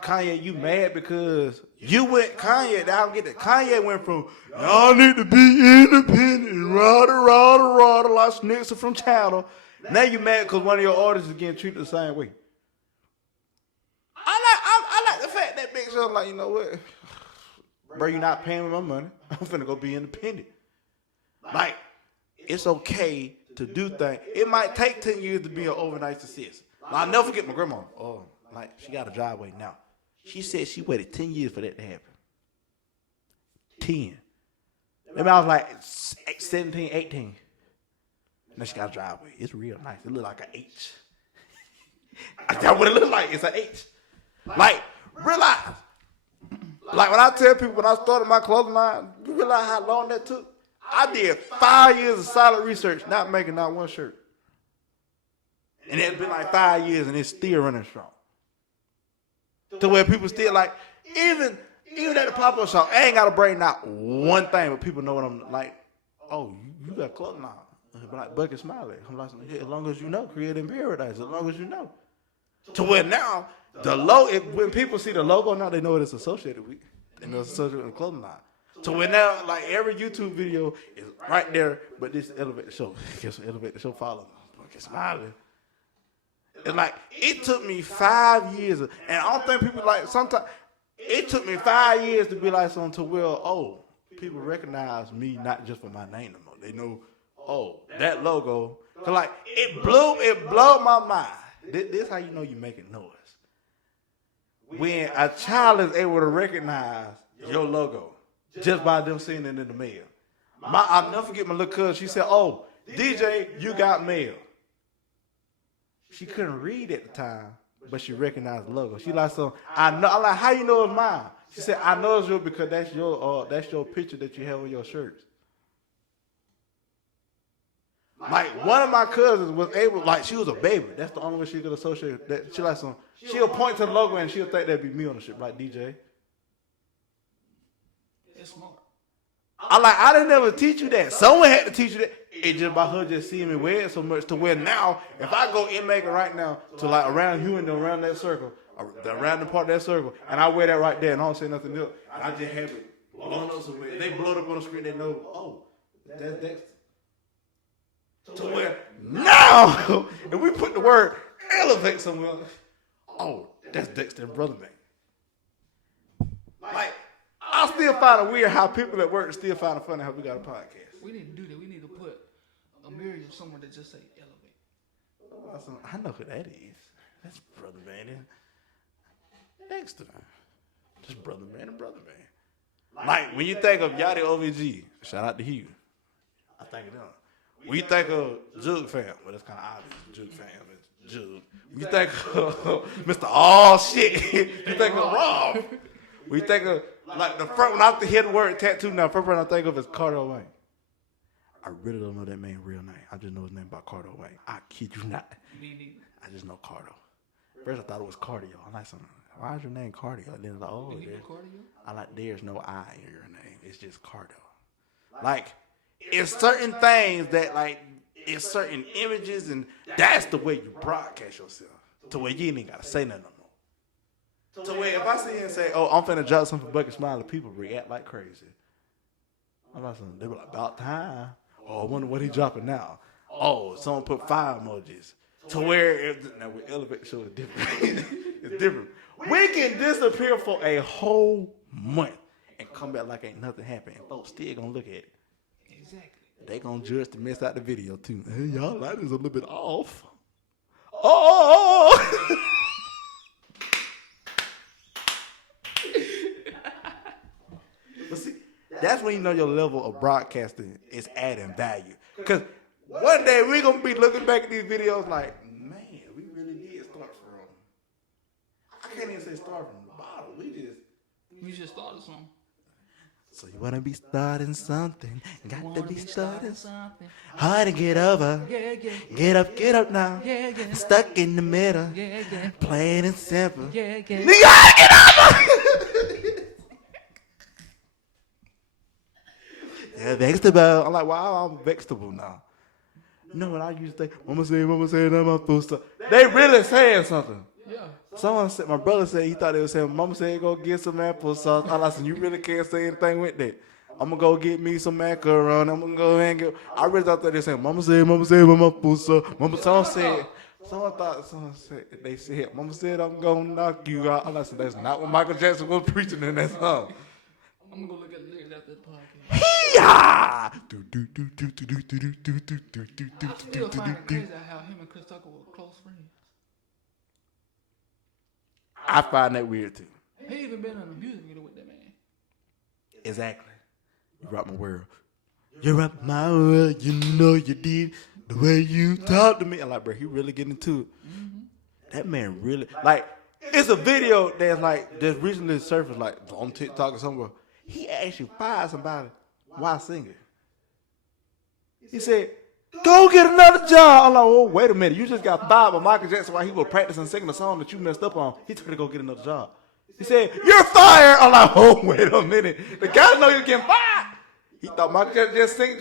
Kanye, you mad because you went Kanye. I don't get that. Kanye went from y'all need to be independent, rada like Snitzer from Chowder. Now you mad because one of your artists is getting treated the same way. I like the fact that Big Sean's like, you know what, bro, you not paying me my money. I'm finna go be independent. Like, it's okay to do things. It might take 10 years to be an overnight success. I'll never forget my grandma. Oh, like she got a driveway now. She said she waited 10 years for that to happen. 10. Maybe I was like 17, 18. Now she got a driveway. It's real nice. It look like an H. That's what it look like. It's an H. Like, realize. Like when I tell people when I started my clothing line, you realize how long that took? I did 5 years of solid research, not making not one shirt. And it's been like 5 years and it's still running strong. To where people still like, even at the pop-up shop, I ain't got to bring out one thing, but people know what I'm like. Oh, you got clothing line. Like Bucket Smiley. I'm like, yeah, as long as you know, Created in Paradise, as long as you know. To where now, when people see the logo now, they know what it's associated with. They know it's associated with the clothing line. So when now, like every YouTube video is right there, but this Elevate the Show. Guess what? Elevate the Show follow Bucket Smiley. It's like, it took me 5 years, and I don't think people like, sometimes, it took me 5 years to be like something to where, oh, people recognize me not just for my name no more. They know, oh, that logo. Cause like, it blew my mind. This how you know you making noise. When a child is able to recognize your logo just by them seeing it in the mail. I'll never forget my little cousin. She said, oh, DJ, you got mail. She couldn't read at the time, but she recognized the logo. She like, so I know. I'm like, how you know it's mine? She said, I know it's yours because that's your picture that you have on your shirts. Like one of my cousins was able, like she was a baby. That's the only way she could associate that. She like some. She'll point to the logo and she'll think that'd be me on the ship, like DJ. It's smart. I didn't ever teach you that. Someone had to teach you that. It's just by her just seeing me wear it so much to where now, if I go in making right now to like around you and around that circle, around the part of that circle, and I wear that right there and I don't say nothing else, and I just have it blown up somewhere. They blow it up on the screen, they know, oh, that's Dexter. To where now, if we put the word elevate somewhere, oh, that's Dexter and Brother Man. Like, I still find it weird how people at work still find it funny how we got a podcast. We need to do that. We need to put a mirror somewhere that just say elevate. I know who that is. That's Brother Man. Dexter. Just Brother Man and Brother Man. Like, when you think of Yachty OVG, shout out to Hugh. I think of them. When you think of Jug Fam, well, that's kind of obvious. Jug Fam is Jug. When you think of Mr. All Shit, you think of Rob. When you think of, like, the first, when I hear the word tattoo now, first person I think of is Carter Wayne. I really don't know that man's real name. I just know his name by Carter Wayne. I kid you not. Me neither. I just know Carter. First I thought it was cardio. I'm like, why is your name Cardio? And then like, oh, Did he go cardio? I like, there's no I in your name. It's just Cardio. Like, it's certain things that, like, it's certain images, and that's the way you broadcast yourself. To where you ain't even got to say nothing no more. To where if I sit here and say, oh, I'm finna drop something for Bucket Smiley, people react like crazy. I'm like, they were like, about time. Oh, I wonder what he dropping now. Oh, someone put 5 emojis. To where, now with Elevate Show, it's different. It's different. We can disappear for a whole month and come back like ain't nothing happened. And folks still gonna look at it. Exactly. They gonna judge to mess out the video too. Hey, y'all, that is a little bit off. Oh! But see, that's when you know your level of broadcasting is adding value. Because one day we're going to be looking back at these videos like, man, we really did start from, I can't even say start from the bottom. We just started something. So you want to be starting something, got to be starting something. hard to get over. Yeah, Get up now. yeah, yeah, Stuck in the middle, yeah, yeah, plain and simple. yeah, yeah. You gotta get over! Yeah, vegetable. I'm like, wow, I'm vegetable now. You know what I used to think? Mama said, I'm my food stuff. They really saying something. Yeah. Someone said, my brother said he thought they were saying, Mama said, go get some applesauce. I said, you really can't say anything with that. I'm going to go get me some macaroni. I'm going to go and get, I really thought that they were saying, Mama said, my food stuff. Someone said, they said, Mama said, I'm going to knock you out. I said, that's not what Michael Jackson was preaching in that song. I'm gonna go look at the lyrics after the podcast. Hee-haw! I still find it crazy how him and Chris Tucker were close friends. I find that weird too. He even been in a music video with that man. Exactly. You rock my world. You rock my world. You know you did the way you talk to me. I'm like, bro, he really getting into it. Mm-hmm. That man really, like, it's a video that's like, just recently surfaced, like, on TikTok or somewhere. He actually fired somebody while singing. He said, go get another job. I'm like, oh, wait a minute. You just got fired by Michael Jackson while he was practicing singing a song that you messed up on. He told me to go get another job. He said, you're fired. I'm like, oh, wait a minute. The guy know you're getting fired. He thought Michael Jackson just sing,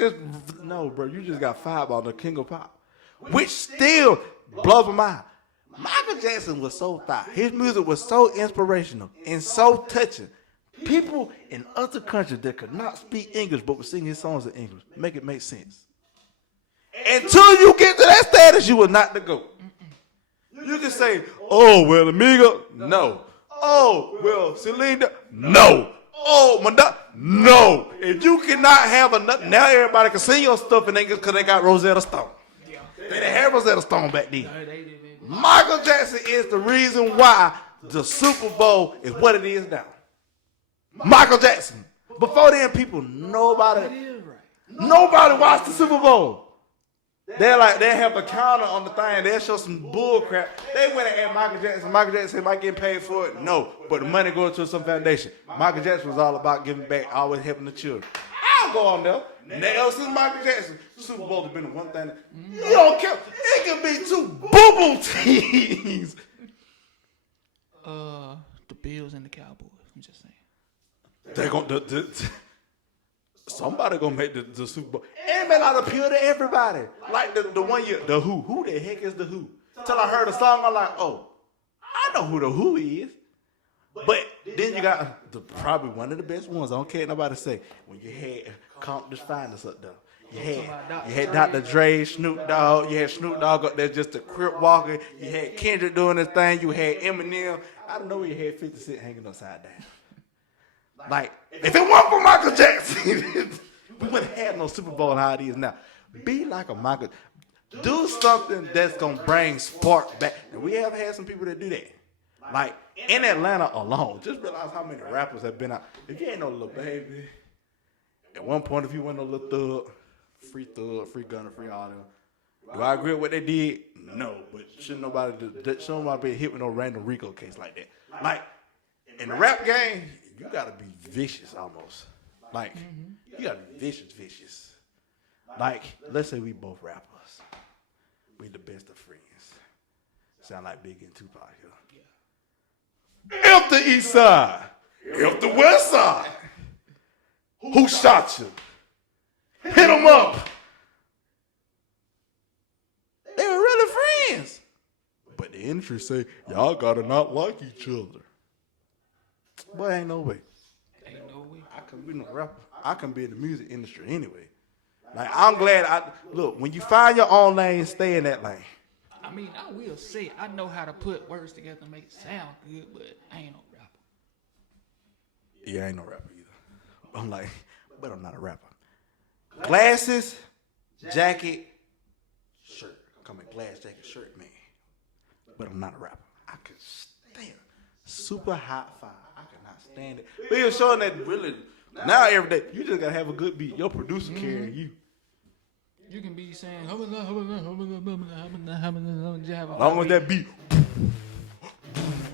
no, bro. You just got fired by the King of Pop. Which still blows my mind. Michael Jackson was so fire. His music was so inspirational and so touching. People in other countries that could not speak English but would sing his songs in English. Make it make sense. Until you get to that status, you will not the GOAT. You can say, oh, well, Amiga, no. Oh, well, Selena, no. Oh, Madonna, no. If you cannot have enough, now everybody can sing your stuff in English because they got Rosetta Stone. Yeah. They didn't have Rosetta Stone back then. They did. Michael Jackson is the reason why the Super Bowl is what it is now. Michael Jackson. Before then, people, nobody watched the Super Bowl. They have a counter on the thing. They'll show some bull crap. They went and had Michael Jackson. Michael Jackson said, am I getting paid for it? No. But the money goes to some foundation. Michael Jackson was all about giving back, always helping the children. I'll go on there. Now, since Michael Jackson, Super Bowl has been the one thing that, you don't care. It can be 2 boo-boo teams. The Bills and the Cowboys. I'm just saying. They're gonna somebody gonna make the Super Bowl. And it may not appeal to everybody. Like the one year, the Who. Who the heck is the Who? Till I heard the song, I'm like, oh, I know who the Who is. But then you got probably one of the best ones. I don't care what nobody say. When you had Compton's Finest up there. You had Dr. Dre, Snoop Dogg. You had Snoop Dogg up there just a crip walker. You had Kendrick doing his thing. You had Eminem. I don't know where you had 50 Cent hanging upside down. Like, if it weren't for Michael Jackson, we wouldn't have no Super Bowl how it is now. Be like a Michael. Do something that's going to bring spark back. And we have had some people that do that. Like, in Atlanta alone, just realize how many rappers have been out. If you ain't no Lil Baby, at one point, if you weren't no Lil Thug, Free Gunner, Free all them. Do I agree with what they did? No. But shouldn't nobody be hit with no random RICO case like that. Like, in the rap game, you gotta be vicious almost. Like, you gotta be vicious. Like, let's say we both rappers. We the best of friends. Sound like Biggie and Tupac here. F the east side. F the west side. Who shot you? Hit them up. They were really friends. But the industry say, y'all gotta not like each other. Boy, ain't no way. Ain't no way. I can be no rapper. I can be in the music industry anyway. Like, I'm glad look, when you find your own lane, stay in that lane. I mean, I will say I know how to put words together and make it sound good, but I ain't no rapper. Yeah, I ain't no rapper either. I'm like, but I'm not a rapper. Glasses, jacket, shirt. I'm a glass jacket shirt man. But I'm not a rapper. I can stand super hot fire. I cannot stand it. But you're showing that really now every day, you just gotta have a good beat. Your producer carrying you. You can be saying, as long as that beat,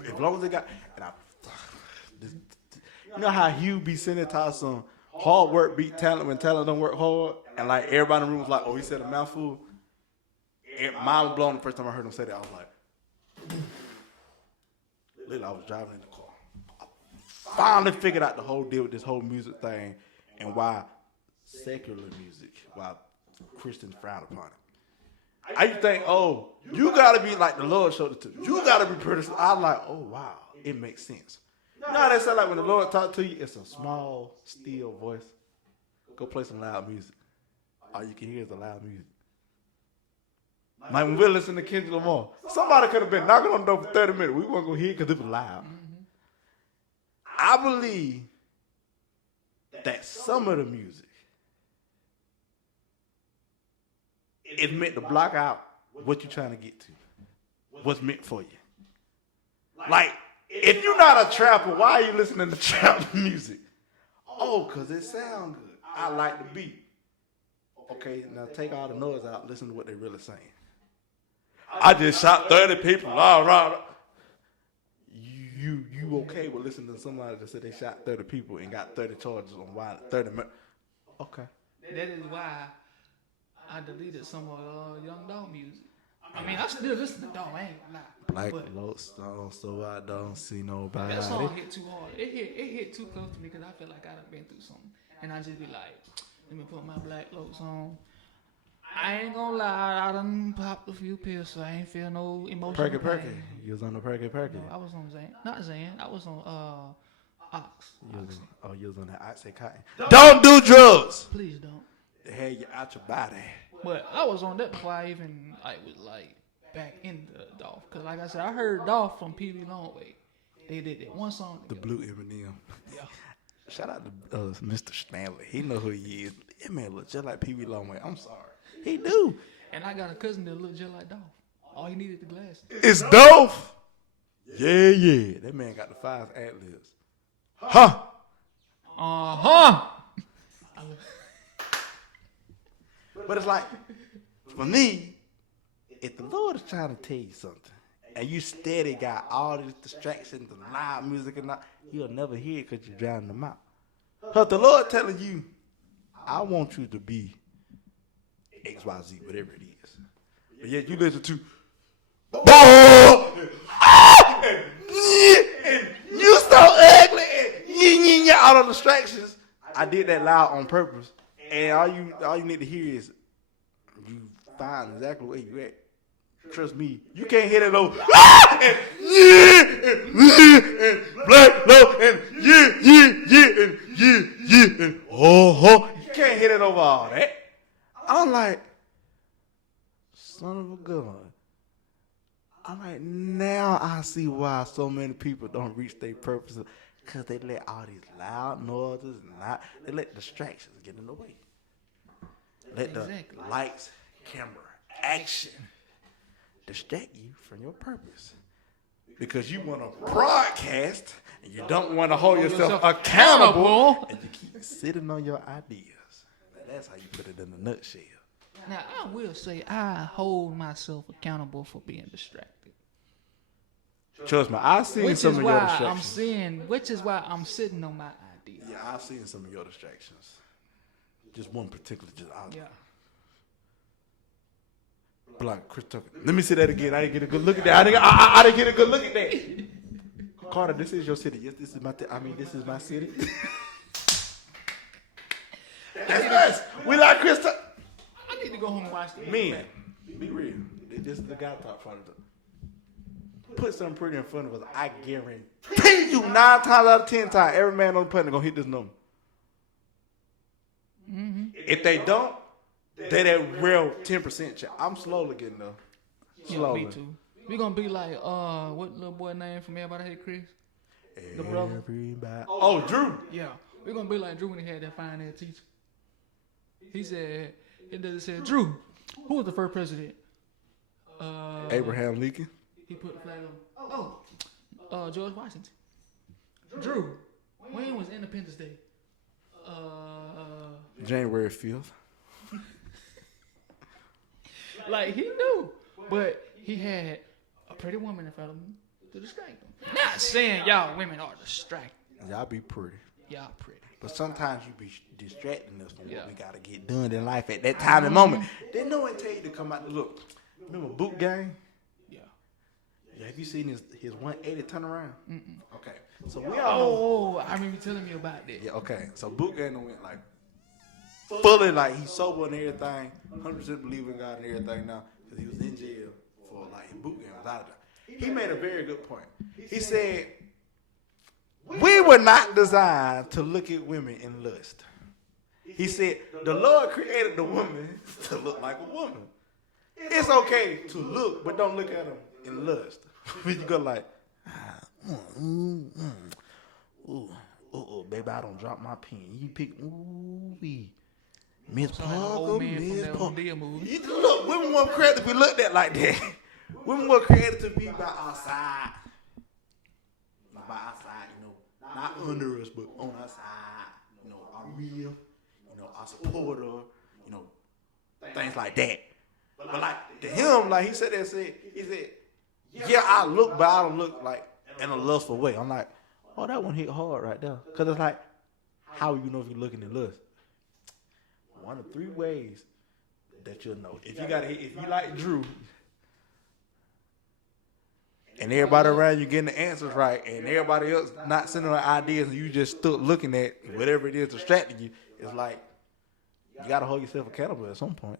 as long as it got, you know how Hugh be sending to some hard work beat talent when talent don't work hard, and like everybody in the room was like, oh, he said a mouthful. And mine was blown the first time I heard him say that. I was like, literally, I was driving in the car. I finally figured out the whole deal with this whole music thing and why secular music, why Christians frown upon it. I used to think, oh, you gotta be like the Lord showed it to you. You gotta be pretty. I was like, oh wow, it makes sense. You know how they say like when the Lord talk to you, it's a small, still voice. Go play some loud music. All you can hear is the loud music. Like when we listen to Kendrick Lamar, somebody could have been knocking on the door for 30 minutes. We weren't gonna hear it because it was loud. Mm-hmm. I believe that some of the music is meant to block out what you're trying to get to, what's meant for you. Like, if you're not a trapper, why are you listening to trap music? Oh, because it sounds good. I like the beat. Okay, now take all the noise out, listen to what they're really saying. I just shot 30 people. All right. You okay with listening to somebody that said they shot 30 people and got 30 charges on why 30 minutes? Okay. That is why I deleted some of Young Dog music. I mean, I still listen to Dog. I ain't gonna lie. Like Lodestone, so I don't see nobody. That song hit too hard. It hit too close to me because I feel like I done been through something, and I just be like, let me put my Black Locs on. I ain't gonna lie, I done popped a few pills, so I ain't feel no emotional Perky. You was on the Perky. No, I was on Zan. Not Zan. I was on Ox. You was on that Oxycontin. Don't do drugs. Please don't. They had you out your body. But I was on that before I even was back in the Dolph. Cause like I said, I heard Dolph from Pee Wee Longway. They did that one song together. The Blue Eminem. Yeah. Shout out to Mr. Stanley. He know who he is. That man look just like Pee Wee Longway. I'm sorry. He do. And I got a cousin that look just like Dolph. All he needed the glasses. It's Dolph. Yeah. That man got the 5 ad-libs. Huh. Uh-huh. But it's like, for me, if the Lord is trying to tell you something, and you steady got all these distractions and loud music and all, you'll never hear it because you're drowning them out. But the Lord telling you, I want you to be XYZ, whatever it is. But yet you listen to, and you so ugly, and all the distractions. I did that loud on purpose. And all you need to hear is you find exactly where you at. Trust me, you can't hit it over. Black low and and you can't hit it over all that. I'm like, son of a gun. I'm like, now I see why so many people don't reach their purpose. Because they let all these loud noises and they let distractions get in the way. Let the lights, camera, action distract you from your purpose. Because you want to broadcast and you don't want to hold yourself accountable and you keep sitting on your ideas. That's how you put it in a nutshell. Now, I will say I hold myself accountable for being distracted. Trust me, I've seen some of your distractions. Which is why I'm sitting on my idea. Yeah, I've seen some of your distractions. Just one particular, yeah. Like Chris Tucker. Let me see that again. I didn't get a good look at that. I didn't get a good look at that. Carter, this is your city. Yes, this is my. This is my city. That's us. We like Krista. I need to go home and watch the Men, be real. This is the guy talk part of it. Put something pretty in front of us. I guarantee you, 9 times out of 10 times, every man on the planet gonna hit this number. Mm-hmm. If they don't, they that real 10% chance. I'm slowly getting there. Yeah, Slowly. me too. We gonna be like, what little boy name from Everybody Hate Chris? The brother. Everybody. Oh, Drew. Yeah, we gonna be like Drew when he had that fine ass teacher. He said, Drew, who was the first president? Abraham Lincoln. He put the flag on. George Washington. Drew, when was Independence Day? January 5th. Like he knew, but he had a pretty woman in front of him to distract him. Not saying y'all women are distracted. Y'all be pretty. Y'all pretty. But sometimes you be distracting us from Yeah. what we gotta get done in life at that time and moment. They know one tell you to come out and look. Remember Boot Gang? Yeah. Yeah, have you seen his 180 turnaround? Okay. So we all know. Oh, I remember you telling me about that. Yeah, okay. So Boot Gang went like fully like he's sober and everything, 100% believe in God and everything now because he was in jail for like Boot Gang was out of there. He made a very good point. He said, "We were not designed to look at women in lust." He said, "The Lord created the woman to look like a woman. It's okay to look, but don't look at them in lust." You go like, baby, I don't drop my pen. You pick, Miss Sound like an Parker, old man from Miss that Parker. Madea movie. You look, women weren't created to be looked at like that. Women were created to be by our side. By our side, not under us, but on our side. Our real, our supporter, things like that. But like to him, like he said, yeah, I look, but I don't look like in a lustful way. I'm like, oh, that one hit hard right there. Cause it's like, how you know if you're looking in lust? One of 3 ways that you'll know. If you like Drew, and everybody around you getting the answers right, and everybody else not sending the ideas, and you just stood looking at whatever it is distracting you, it's like you gotta hold yourself accountable at some point.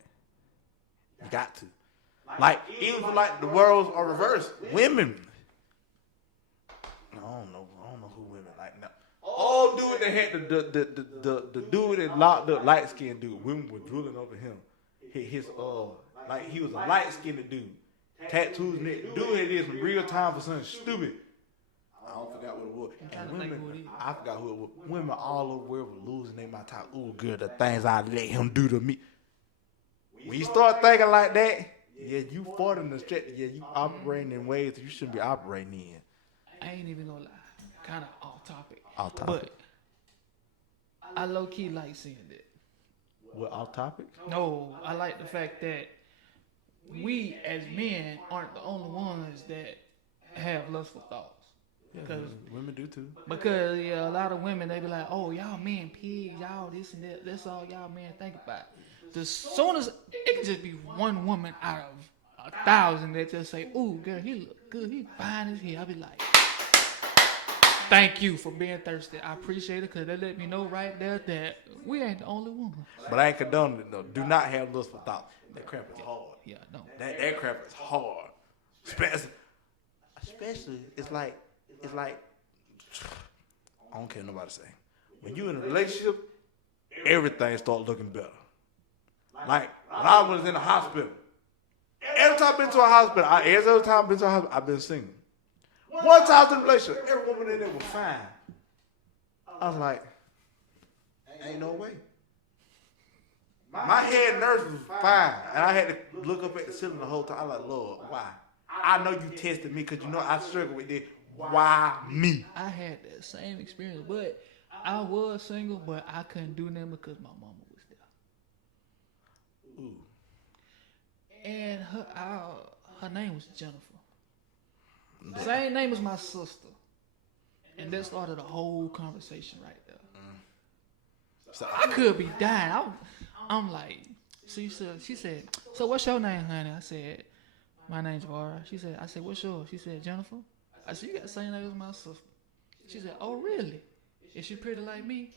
You got to. Like, even for like the worlds are reversed. Women. I don't know who women like now. All dude that had the dude that locked up light skinned dude. Women were drooling over him. His like he was a light skinned dude. Tattoos and that dude had this in real time for something stupid. I don't forgot what it was. And women, I forgot who it was. Women all over the world were losing their mind. Ooh, girl, the things I let him do to me. When you start thinking like that, yeah, you fought in the stretch. Yeah, you operating in ways that you shouldn't be operating in. I ain't even gonna lie. Kind of off topic. Off topic. But I low key like seeing that. What, off topic? No, I like the fact that we as men aren't the only ones that have lustful thoughts. Because women do too. Because a lot of women, they be like, oh, y'all men pigs, y'all this and that. That's all y'all men think about. As soon as it can just be one woman out of 1,000 that just say, ooh, girl, he look good, he fine as hell. I be like, thank you for being thirsty. I appreciate it because they let me know right there that we ain't the only one. But I ain't condoning it though. Do not have lustful thoughts. That crap is hard. Yeah, no. That crap is hard. Especially, it's like, I don't care what nobody say. When you in a relationship, everything start looking better. Like, when I was in the hospital, every time I've been to a hospital, I've been single. One time I was in a relationship, every woman in there was fine. I was like, ain't no way. My head nurse was fine, and I had to look up at the ceiling the whole time. I was like, Lord, why? I know you tested me because you know I struggle with this. Why me? I had that same experience, but I was single, but I couldn't do nothing because my mama was there. Ooh. And her name was Jennifer. Same name as my sister. And that started a whole conversation right there. So I could be dying. I'm like, she said, so what's your name, honey? I said, my name's Vara. I said, what's yours? She said, Jennifer. I said, you got the same name as my sister. She said, oh, really? Is she pretty like me?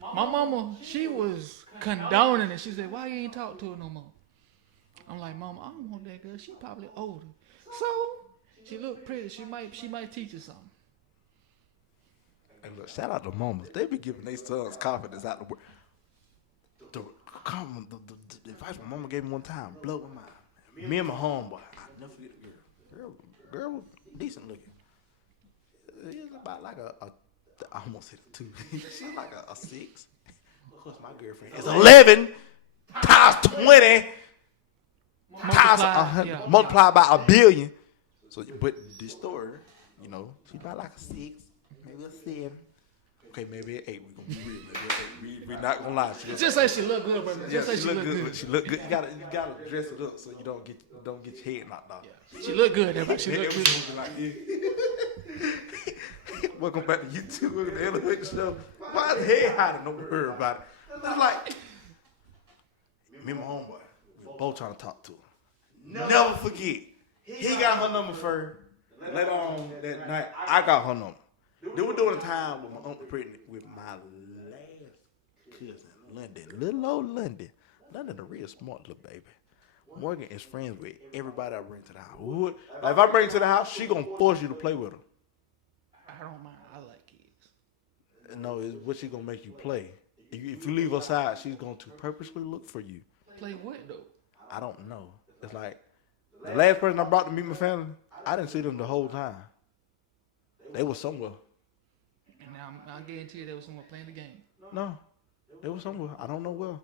My mama, she was condoning it. She said, why you ain't talk to her no more? I'm like, Mama, I don't want that girl. She probably older. So, she look pretty. She might teach you something. And look, shout out to mamas. They be giving their sons confidence out the work. The advice my mama gave me one time blew my mind. Me and my homeboy, I never forget the girl. Girl was decent looking. It was about like I almost hit a 2. She was like a 6. Of course, my girlfriend is 11 times 20 times 100, multiplied by a billion. So, but this story, you know, she about like a 6, maybe a 7. Okay, maybe an 8. We're gonna be real. Maybe we're not gonna lie. Just say she look good, brother. Just say she look good. She look good. You gotta dress it up so you don't get your head knocked off. Yeah. She look good, everybody. She look good. Welcome back to YouTube. Welcome to the Elevator Show. Why is head hiding? Don't worry about it. It's like me and my homeboy, we were both trying to talk to her. Never forget. He got her number first. Later on that night, I got her number. Then we're doing a time with my uncle pregnant with my last cousin, London. Little old London. London a real smart little baby. Morgan is friends with everybody I bring to the house. Like if I bring her to the house, she gonna force you to play with her. I don't mind. I like kids. No, it's what she gonna make you play. If you leave her side, she's going to purposely look for you. Play what though? I don't know. It's like the last person I brought to meet my family, I didn't see them the whole time. They were somewhere. And now I guarantee you they was someone playing the game. No, they were somewhere. I don't know where.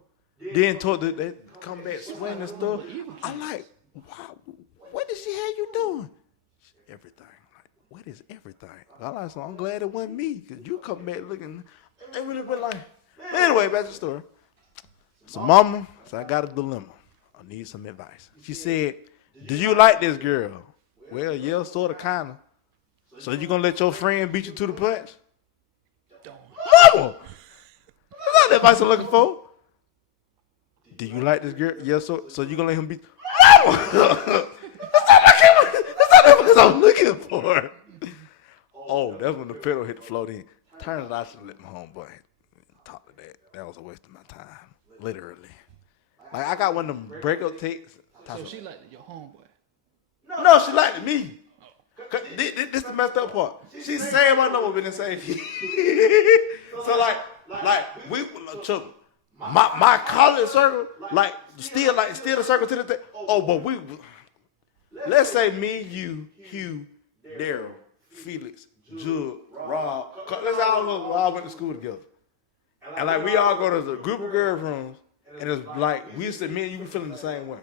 Then they come back sweating and stuff. I'm like, wow, what did she have you doing? Everything. Like, what is everything? So I'm glad it wasn't me, because you come back looking, they really been like. But anyway, back to the story. So mama, I got a dilemma. I need some advice. She said, do you like this girl? Well, yeah, sort of, kind of. So you gonna let your friend beat you to the punch? Don't. Mama! That's not the advice I'm looking for. Do you like this girl? Yeah, so you gonna let him beat? Mama! That's not the advice I'm looking for. Oh, that's when the pedal hit the floor then. Turns out I should let my homeboy talk to that. That was a waste of my time. Literally. Like, I got one of them breakup takes. So she liked your homeboy? No, she liked me. This the messed up part. She saying my number been the same. So like we my college circle, still the circle to the thing. Oh, but let's say me, you, Hugh, Daryl, Felix, Jug, Rob. Let's say all went to school together. And like we all go to the group of girls' rooms, and it's like we said, me and you be feeling the same way.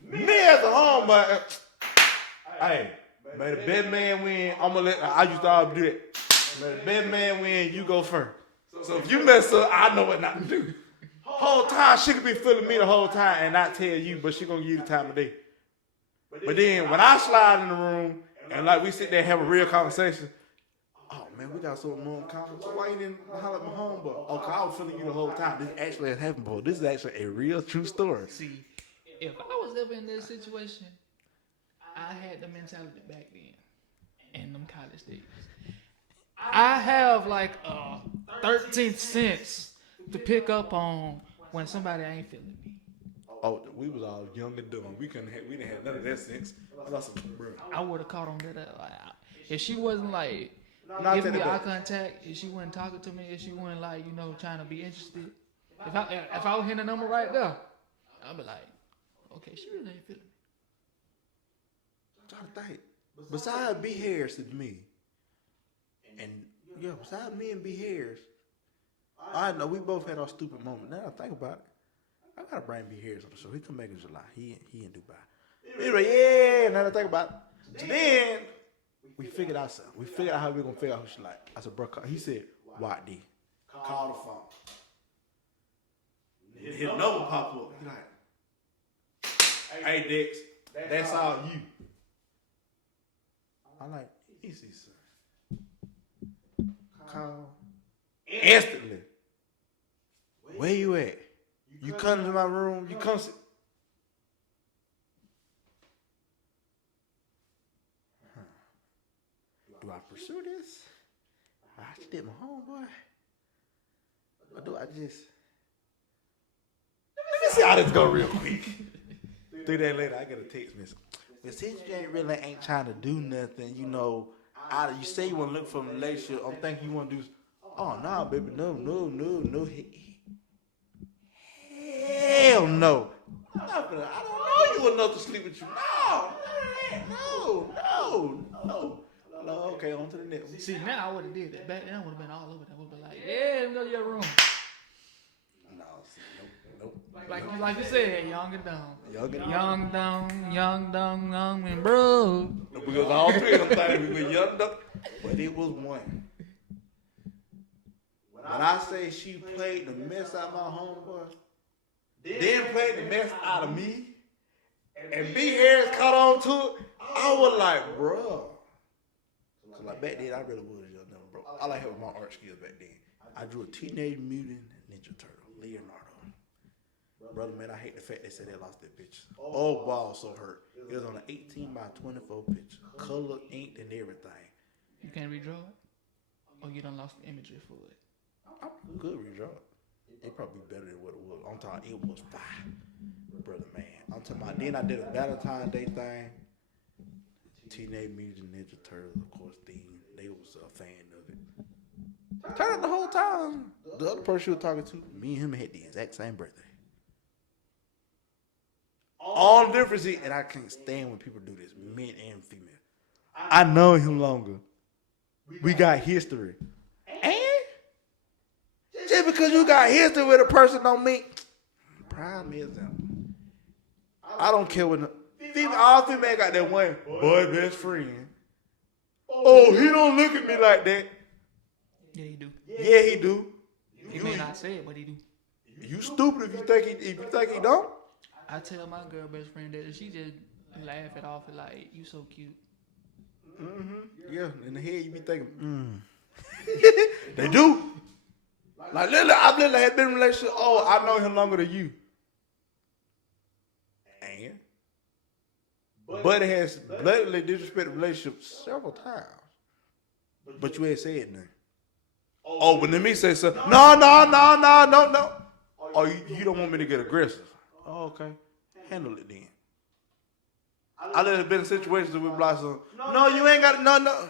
Me as a homeboy, hey, may the best man win. I used to always do that. May the best man win, you go first. So if you mess up, I know what not to do. Whole time she could be feeling me the whole time and not tell you, but she gonna give you the time of day. But then when I slide in the room and like we sit there and have a real conversation, oh man, we got something more in common. So why you didn't holler at my homeboy? Oh, cause I was feeling you the whole time. This actually has happened before. This is actually a real true story. See, if I was ever in this situation, I had the mentality back then, in them college days. I have like 13th sense to pick up on when somebody ain't feeling me. Oh, we was all young and dumb. We didn't have none of that sense. I would have caught on to that. Like, if she wasn't like giving me eye contact, if she wasn't talking to me, if she wasn't like trying to be interested, if I was hitting the number right there, I'd be like, okay, she really ain't feeling me. I'm trying to think. Besides B. Harris and me, and yeah, besides me and B. Harris, I know we both had our stupid moment. Now I think about it, I gotta bring B. Harris on the show. He come back in July. He in Dubai. Anyway, yeah. Now I think about it. So then we figured out something. We figured out how we gonna figure out who she like. I said, bro, he said, "What D? Call the phone." His number pop up. He like, "Hey Dex, that's all you." I'm like, easy, sir. Call instantly. Where you at? You come to my room. You come. do I pursue this? I should did my homeboy. Or do I just... Let me see how this go real quick. 3 days later, I get a text message. But since you ain't trying to do nothing, you know, you say you want to look for a relationship, I'm thinking you want to do... Oh, nah, baby, no. Hell no. I don't know you enough to sleep with you. No. Okay, on to the next one. See, now I would have did that. Back then, I would have been all over that. I would have been like, yeah, let me go to your room. No, nope. Like you said, young and dumb. Young And bro. because all three of them things we were young and dumb. But it was one. When I say she played the mess out of my homeboy, then played the mess out of me, and B. Harris caught on to it, I was like, bruh. So like back then, I really was young and dumb, bro. I like having my art skills back then. I drew a Teenage Mutant Ninja Turtle, Leonardo. Brother, man, I hate the fact they said they lost their picture. Oh, wow, I was so hurt. It was on an 18 by 24 picture, color, inked, and everything. You can't redraw it? Or you done lost the imagery for it? I could redraw it. It probably be better than what it was. I'm talking, it was fire, brother, man. I'm talking about, then I did a Valentine's Day thing. Teenage Mutant Ninja Turtles, of course, they was a fan of it. Turned out the whole time, the other person she was talking to, me and him had the exact same birthday. All the difference is, and I can't stand when people do this, men and female. I know him longer. We got history. And just because you got history with a person don't mean prime example. I don't care what all female got that one boy best friend. Oh, he don't look at me like that. Yeah, he do. Yeah, he do. He may not say it, but he do. You stupid if you think he don't. I tell my girl best friend that she just laugh it off and like, you so cute. Mm-hmm. Yeah, in the head you be thinking, They do. Like literally, I've literally had been in a relationship. Oh, I know him longer than you. And Buddy has blatantly disrespected relationship several times. But you ain't said nothing. Oh, but let me say something. No. Oh, you don't want me to get aggressive. Oh, okay. Handle it then. I literally been in situations where we be like, no, you ain't got it. No.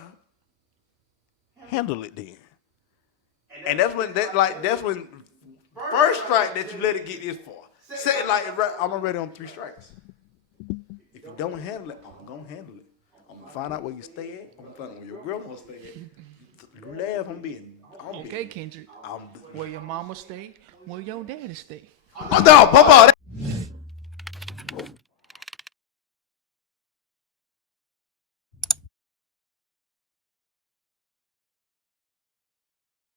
Handle it then. And that's when first strike that you let it get this far. Say it like I'm already on 3 strikes. If you don't handle it, I'm gonna handle it. I'm gonna find out where you stay at. I'm gonna find out where your grandma stay at. You laugh, I'm Okay, Kendrick. Where your mama stay, where your daddy stay. Oh no, Papa.